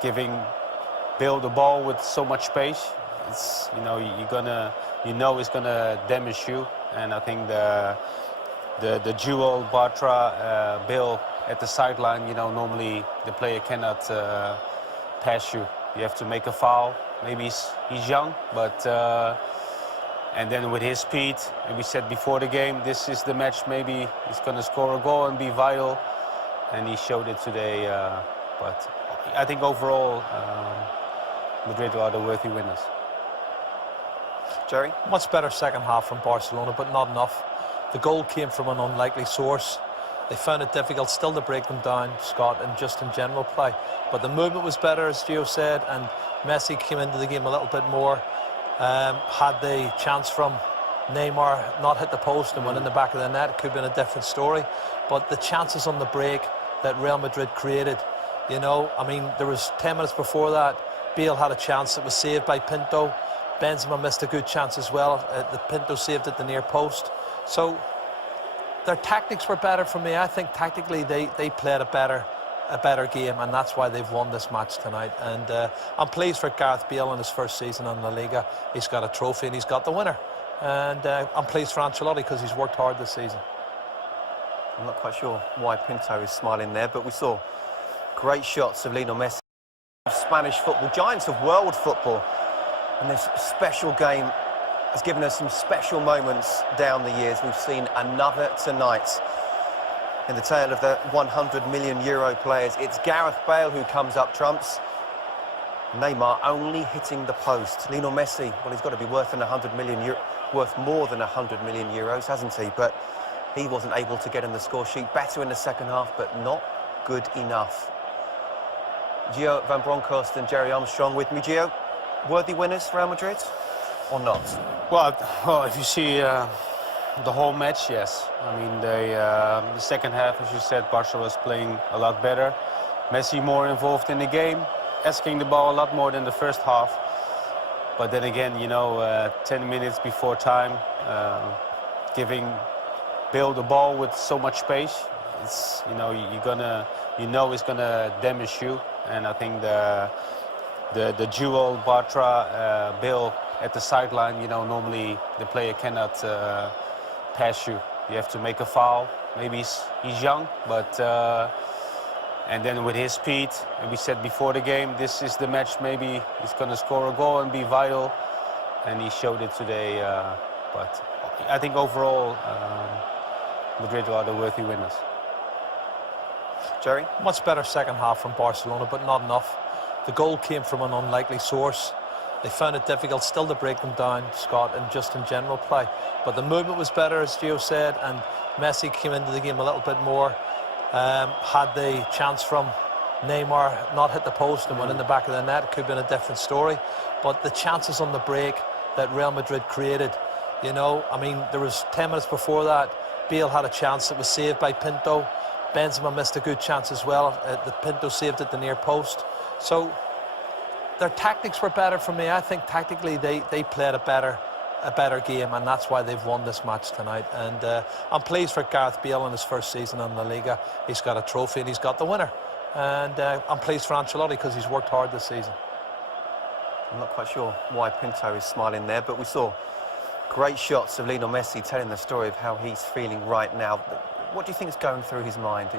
giving Bale the ball with so much space, it's, you know, it's gonna damage you. And I think the duel Bartra-Bale at the sideline, you know, normally the player cannot pass you. You have to make a foul. Maybe he's young, but and then with his speed, and we said before the game, this is the match. Maybe he's going to score a goal and be vital, and he showed it today. But I think overall, Madrid are the worthy winners. Jerry? Much better second half from Barcelona, but not enough. The goal came from an unlikely source. They found it difficult still to break them down, Scott, and just in general play. But the movement was better, as Gio said, and Messi came into the game a little bit more. Had the chance from Neymar not hit the post and went in the back of the net, it could have been a different story. But the chances on the break that Real Madrid created, you know, I mean, there was 10 minutes before that, Bale had a chance that was saved by Pinto. Benzema missed a good chance as well. The Pinto saved at the near post. So their tactics were better for me. I think tactically they played a better game, and that's why they've won this match tonight. And I'm pleased for Gareth Bale in his first season in La Liga. He's got a trophy and he's got the winner. And I'm pleased for Ancelotti because he's worked hard this season. I'm not quite sure why Pinto is smiling there, but we saw great shots of Lionel Messi. Spanish football, giants of world football. And this special game has given us some special moments down the years. We've seen another tonight. In the tale of the 100 million euro players, it's Gareth Bale who comes up trumps. Neymar only hitting the post. Lionel Messi, well, he's got to be worth more than 100 million euros, hasn't he? But he wasn't able to get in the score sheet. Better in the second half, but not good enough. Gio Van Bronckhorst and Jerry Armstrong with me. Gio, worthy winners, Real Madrid, or not? Well, if you see the whole match, yes. I mean, the second half, as you said, Barca was playing a lot better. Messi more involved in the game, asking the ball a lot more than the first half. But then again, you know, 10 minutes before time, giving Bale the ball with so much space, it's, you know, it's gonna damage you. And I think the duel Bartra-Bale at the sideline, you know, normally the player cannot pass you. You have to make a foul. Maybe he's young, but and then with his speed, and we said before the game, this is the match. Maybe he's gonna score a goal and be vital, and he showed it today. But I think overall, Madrid are the worthy winners. Jerry? Much better second half from Barcelona, but not enough. The goal came from an unlikely source. They found it difficult still to break them down, Scott, and just in general play. But the movement was better, as Gio said, and Messi came into the game a little bit more. Had the chance from Neymar not hit the post and went in the back of the net, it could have been a different story. But the chances on the break that Real Madrid created, you know, I mean, there was 10 minutes before that, Bale had a chance that was saved by Pinto. Benzema missed a good chance as well. The Pinto saved at the near post. So their tactics were better for me. I think tactically they played a better game, and that's why they've won this match tonight. And I'm pleased for Gareth Bale in his first season in La Liga. He's got a trophy and he's got the winner. And I'm pleased for Ancelotti because he's worked hard this season. I'm not quite sure why Pinto is smiling there, but we saw great shots of Lionel Messi telling the story of how he's feeling right now. What do you think is going through his mind? He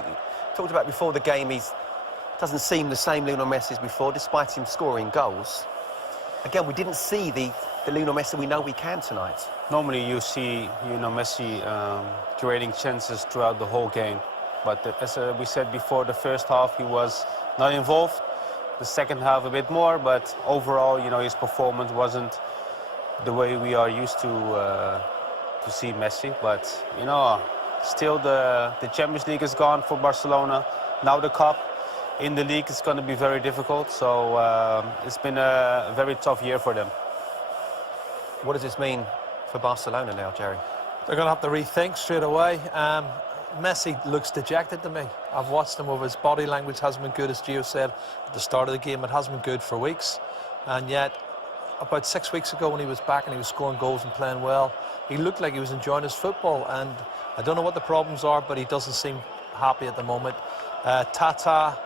talked about before the game, he doesn't seem the same Lionel Messi as before, despite him scoring goals. Again, we didn't see the Lionel Messi we know we can tonight. Normally you see, you know, Messi creating chances throughout the whole game. But as we said before, the first half he was not involved. The second half a bit more, but overall, you know, his performance wasn't the way we are used to see Messi. But, you know, still the Champions League is gone for Barcelona. Now the Cup. In the league, it's going to be very difficult. So it's been a very tough year for them. What does this mean for Barcelona now, Jerry? They're going to have to rethink straight away. Messi looks dejected to me. I've watched him over his body language hasn't been good, as Gio said at the start of the game. It hasn't been good for weeks. And yet, about 6 weeks ago when he was back and he was scoring goals and playing well, he looked like he was enjoying his football. And I don't know what the problems are, but he doesn't seem happy at the moment. Tata,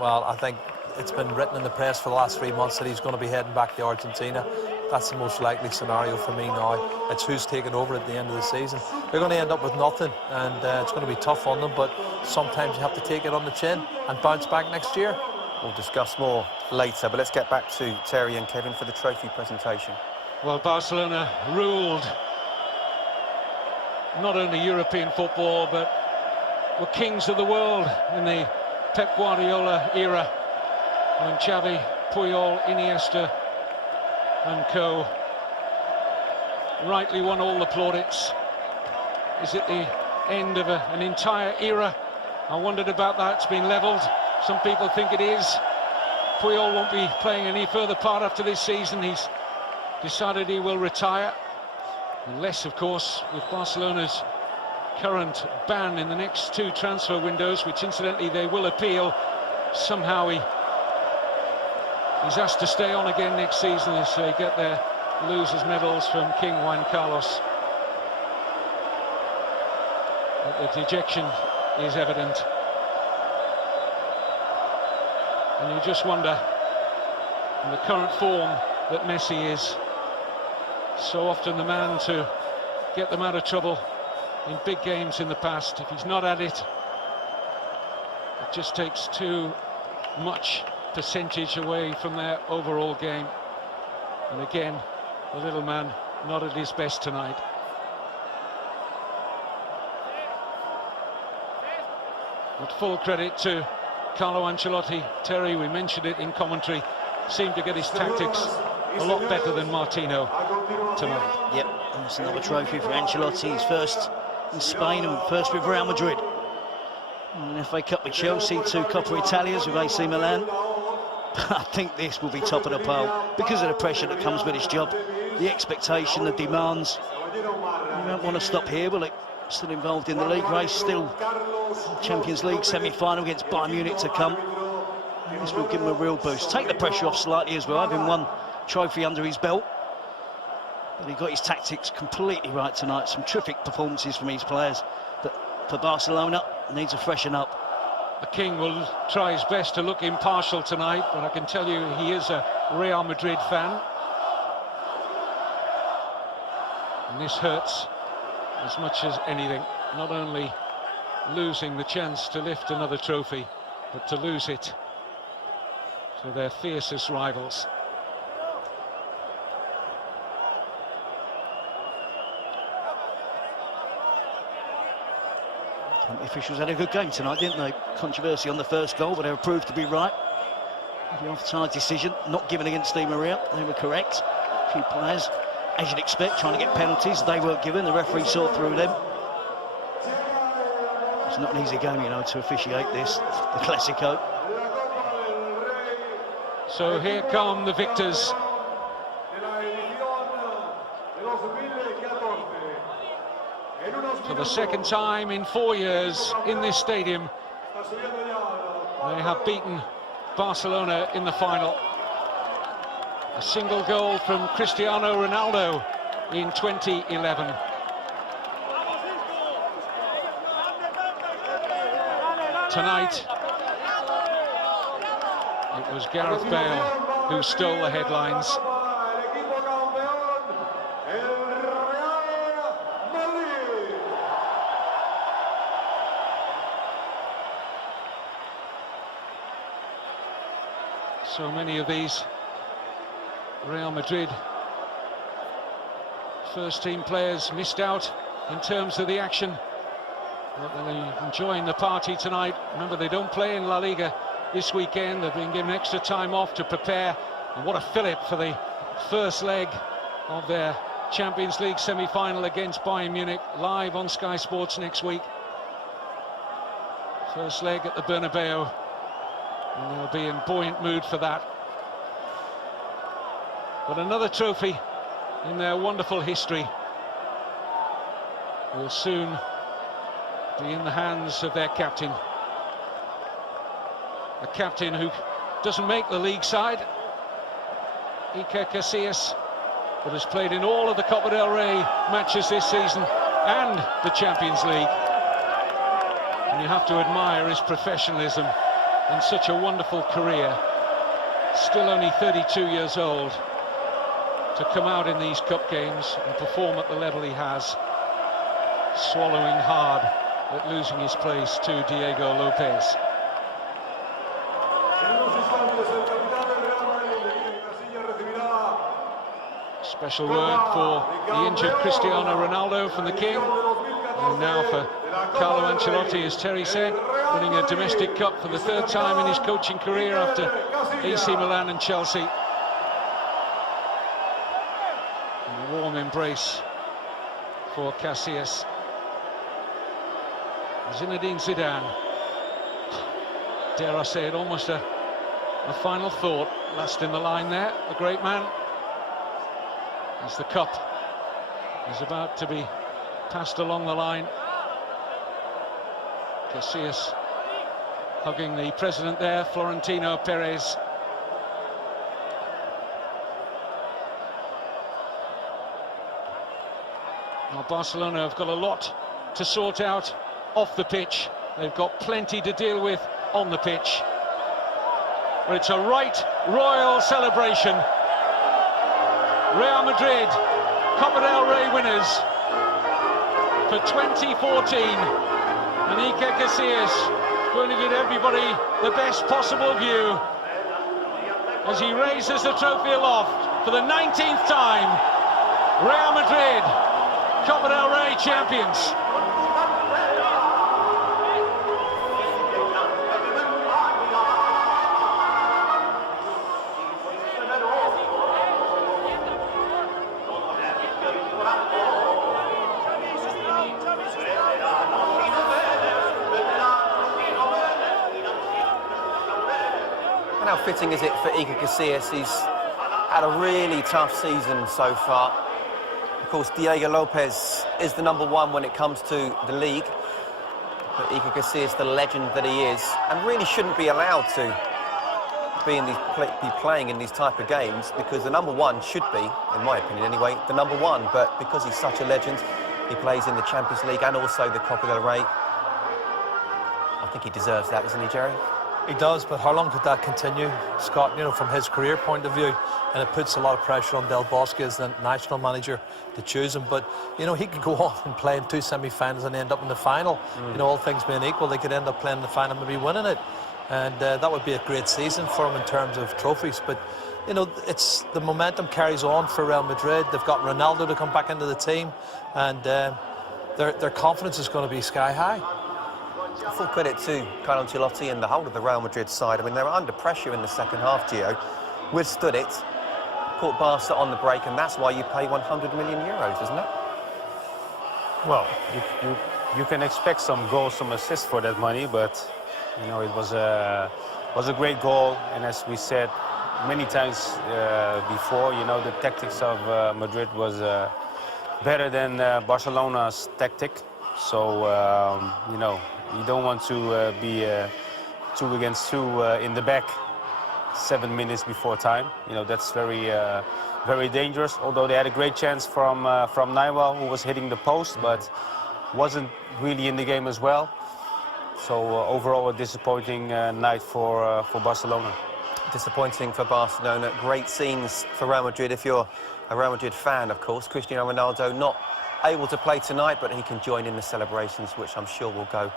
well, I think it's been written in the press for the last 3 months that he's going to be heading back to Argentina. That's the most likely scenario for me now. It's who's taking over at the end of the season. They're going to end up with nothing, and it's going to be tough on them, but sometimes you have to take it on the chin and bounce back next year. We'll discuss more later, but let's get back to Terry and Kevin for the trophy presentation. Well, Barcelona ruled not only European football, but were kings of the world in the Pep Guardiola era, when Xavi, Puyol, Iniesta and co rightly won all the plaudits. Is it the end of an entire era? I wondered about that. It's been levelled. Some people think it is. Puyol won't be playing any further part after this season. He's decided he will retire. Unless, of course, with Barcelona's current ban in the next 2 transfer windows, which incidentally they will appeal, somehow he's asked to stay on again next season as they get their losers' medals from King Juan Carlos. But the dejection is evident. And you just wonder, in the current form that Messi is, so often the man to get them out of trouble in big games in the past. If he's not at it, it just takes too much percentage away from their overall game. And again, the little man not at his best tonight. But full credit to Carlo Ancelotti. Terry, we mentioned it in commentary, seemed to get his tactics a lot better than Martino tonight. Yep, and it's another trophy for Ancelotti. His first in Spain and first with Real Madrid. An FA Cup with Chelsea, 2 Coppa Italias with AC Milan. I think this will be top of the pile because of the pressure that comes with his job, the expectation, the demands. You don't want to stop here, but still involved in the league race, still Champions League semi-final against Bayern Munich to come. This will give him a real boost. Take the pressure off slightly as well, having one trophy under his belt. But he got his tactics completely right tonight. Some terrific performances from his players. But for Barcelona, needs to freshen up. The King will try his best to look impartial tonight, but I can tell you he is a Real Madrid fan. And this hurts as much as anything. Not only losing the chance to lift another trophy, but to lose it to their fiercest rivals. The officials had a good game tonight, didn't they? Controversy on the first goal, but they were proved to be right. The offside decision, not given against Di Maria, they were correct. A few players, as you'd expect, trying to get penalties, they weren't given, the referee saw through them. It's not an easy game, you know, to officiate this, the Clasico. So here come the victors. For the second time in 4 years in this stadium, they have beaten Barcelona in the final. A single goal from Cristiano Ronaldo in 2011. Tonight, it was Gareth Bale who stole the headlines. So many of these Real Madrid first-team players missed out in terms of the action. But they're enjoying the party tonight. Remember, they don't play in La Liga this weekend. They've been given extra time off to prepare. And what a fillip for the first leg of their Champions League semi-final against Bayern Munich, live on Sky Sports next week. First leg at the Bernabeu. And they'll be in buoyant mood for that. But another trophy in their wonderful history will soon be in the hands of their captain. A captain who doesn't make the league side, Iker Casillas, but has played in all of the Copa del Rey matches this season and the Champions League. And you have to admire his professionalism in such a wonderful career, still only 32 years old, to come out in these cup games and perform at the level he has, swallowing hard at losing his place to Diego Lopez. Special word for the injured Cristiano Ronaldo from the King, and now for Carlo Ancelotti, as Terry said, winning a domestic cup for the 3rd time in his coaching career after AC Milan and Chelsea. And a warm embrace for Casillas. Zinedine Zidane, dare I say it, almost a final thought last in the line there, the great man, as the cup is about to be passed along the line. Casillas hugging the president there, Florentino Perez. Now Barcelona have got a lot to sort out off the pitch. They've got plenty to deal with on the pitch. But it's a right royal celebration. Real Madrid, Copa del Rey winners for 2014. And Iker Casillas going to give everybody the best possible view as he raises the trophy aloft for the 19th time. Real Madrid, Copa del Rey champions. And how fitting is it for Iker Casillas? He's had a really tough season so far. Of course, Diego Lopez is the #1 when it comes to the league. But Iker Casillas, the legend that he is, and really shouldn't be allowed to be playing in these type of games, because the #1 should be, in my opinion anyway, the #1. But because he's such a legend, he plays in the Champions League and also the Copa del Rey. I think he deserves that, doesn't he, Jerry? He does, but how long could that continue, Scott, you know, from his career point of view? And it puts a lot of pressure on Del Bosque as the national manager to choose him. But, you know, he could go on and play in 2 semi-finals and end up in the final. You know, all things being equal, they could end up playing in the final and maybe winning it. And that would be a great season for him in terms of trophies. But, you know, it's the momentum carries on for Real Madrid. They've got Ronaldo to come back into the team. And their confidence is going to be sky high. Full credit to Carlo Ancelotti and the whole of the Real Madrid side. I mean, they were under pressure in the second half, Gio. Withstood it, caught Barca on the break, and that's why you pay 100 million euros, isn't it? Well, you can expect some goals, some assists for that money, but you know, it was a great goal. And as we said many times before, you know, the tactics of Madrid was better than Barcelona's tactic. So you know, you don't want to be 2 against 2 in the back 7 minutes before time. You know, that's very dangerous. Although they had a great chance from Naiwal, who was hitting the post, but wasn't really in the game as well. So overall, a disappointing night for Barcelona. Disappointing for Barcelona. Great scenes for Real Madrid. If you're a Real Madrid fan, of course, Cristiano Ronaldo not able to play tonight, but he can join in the celebrations, which I'm sure will go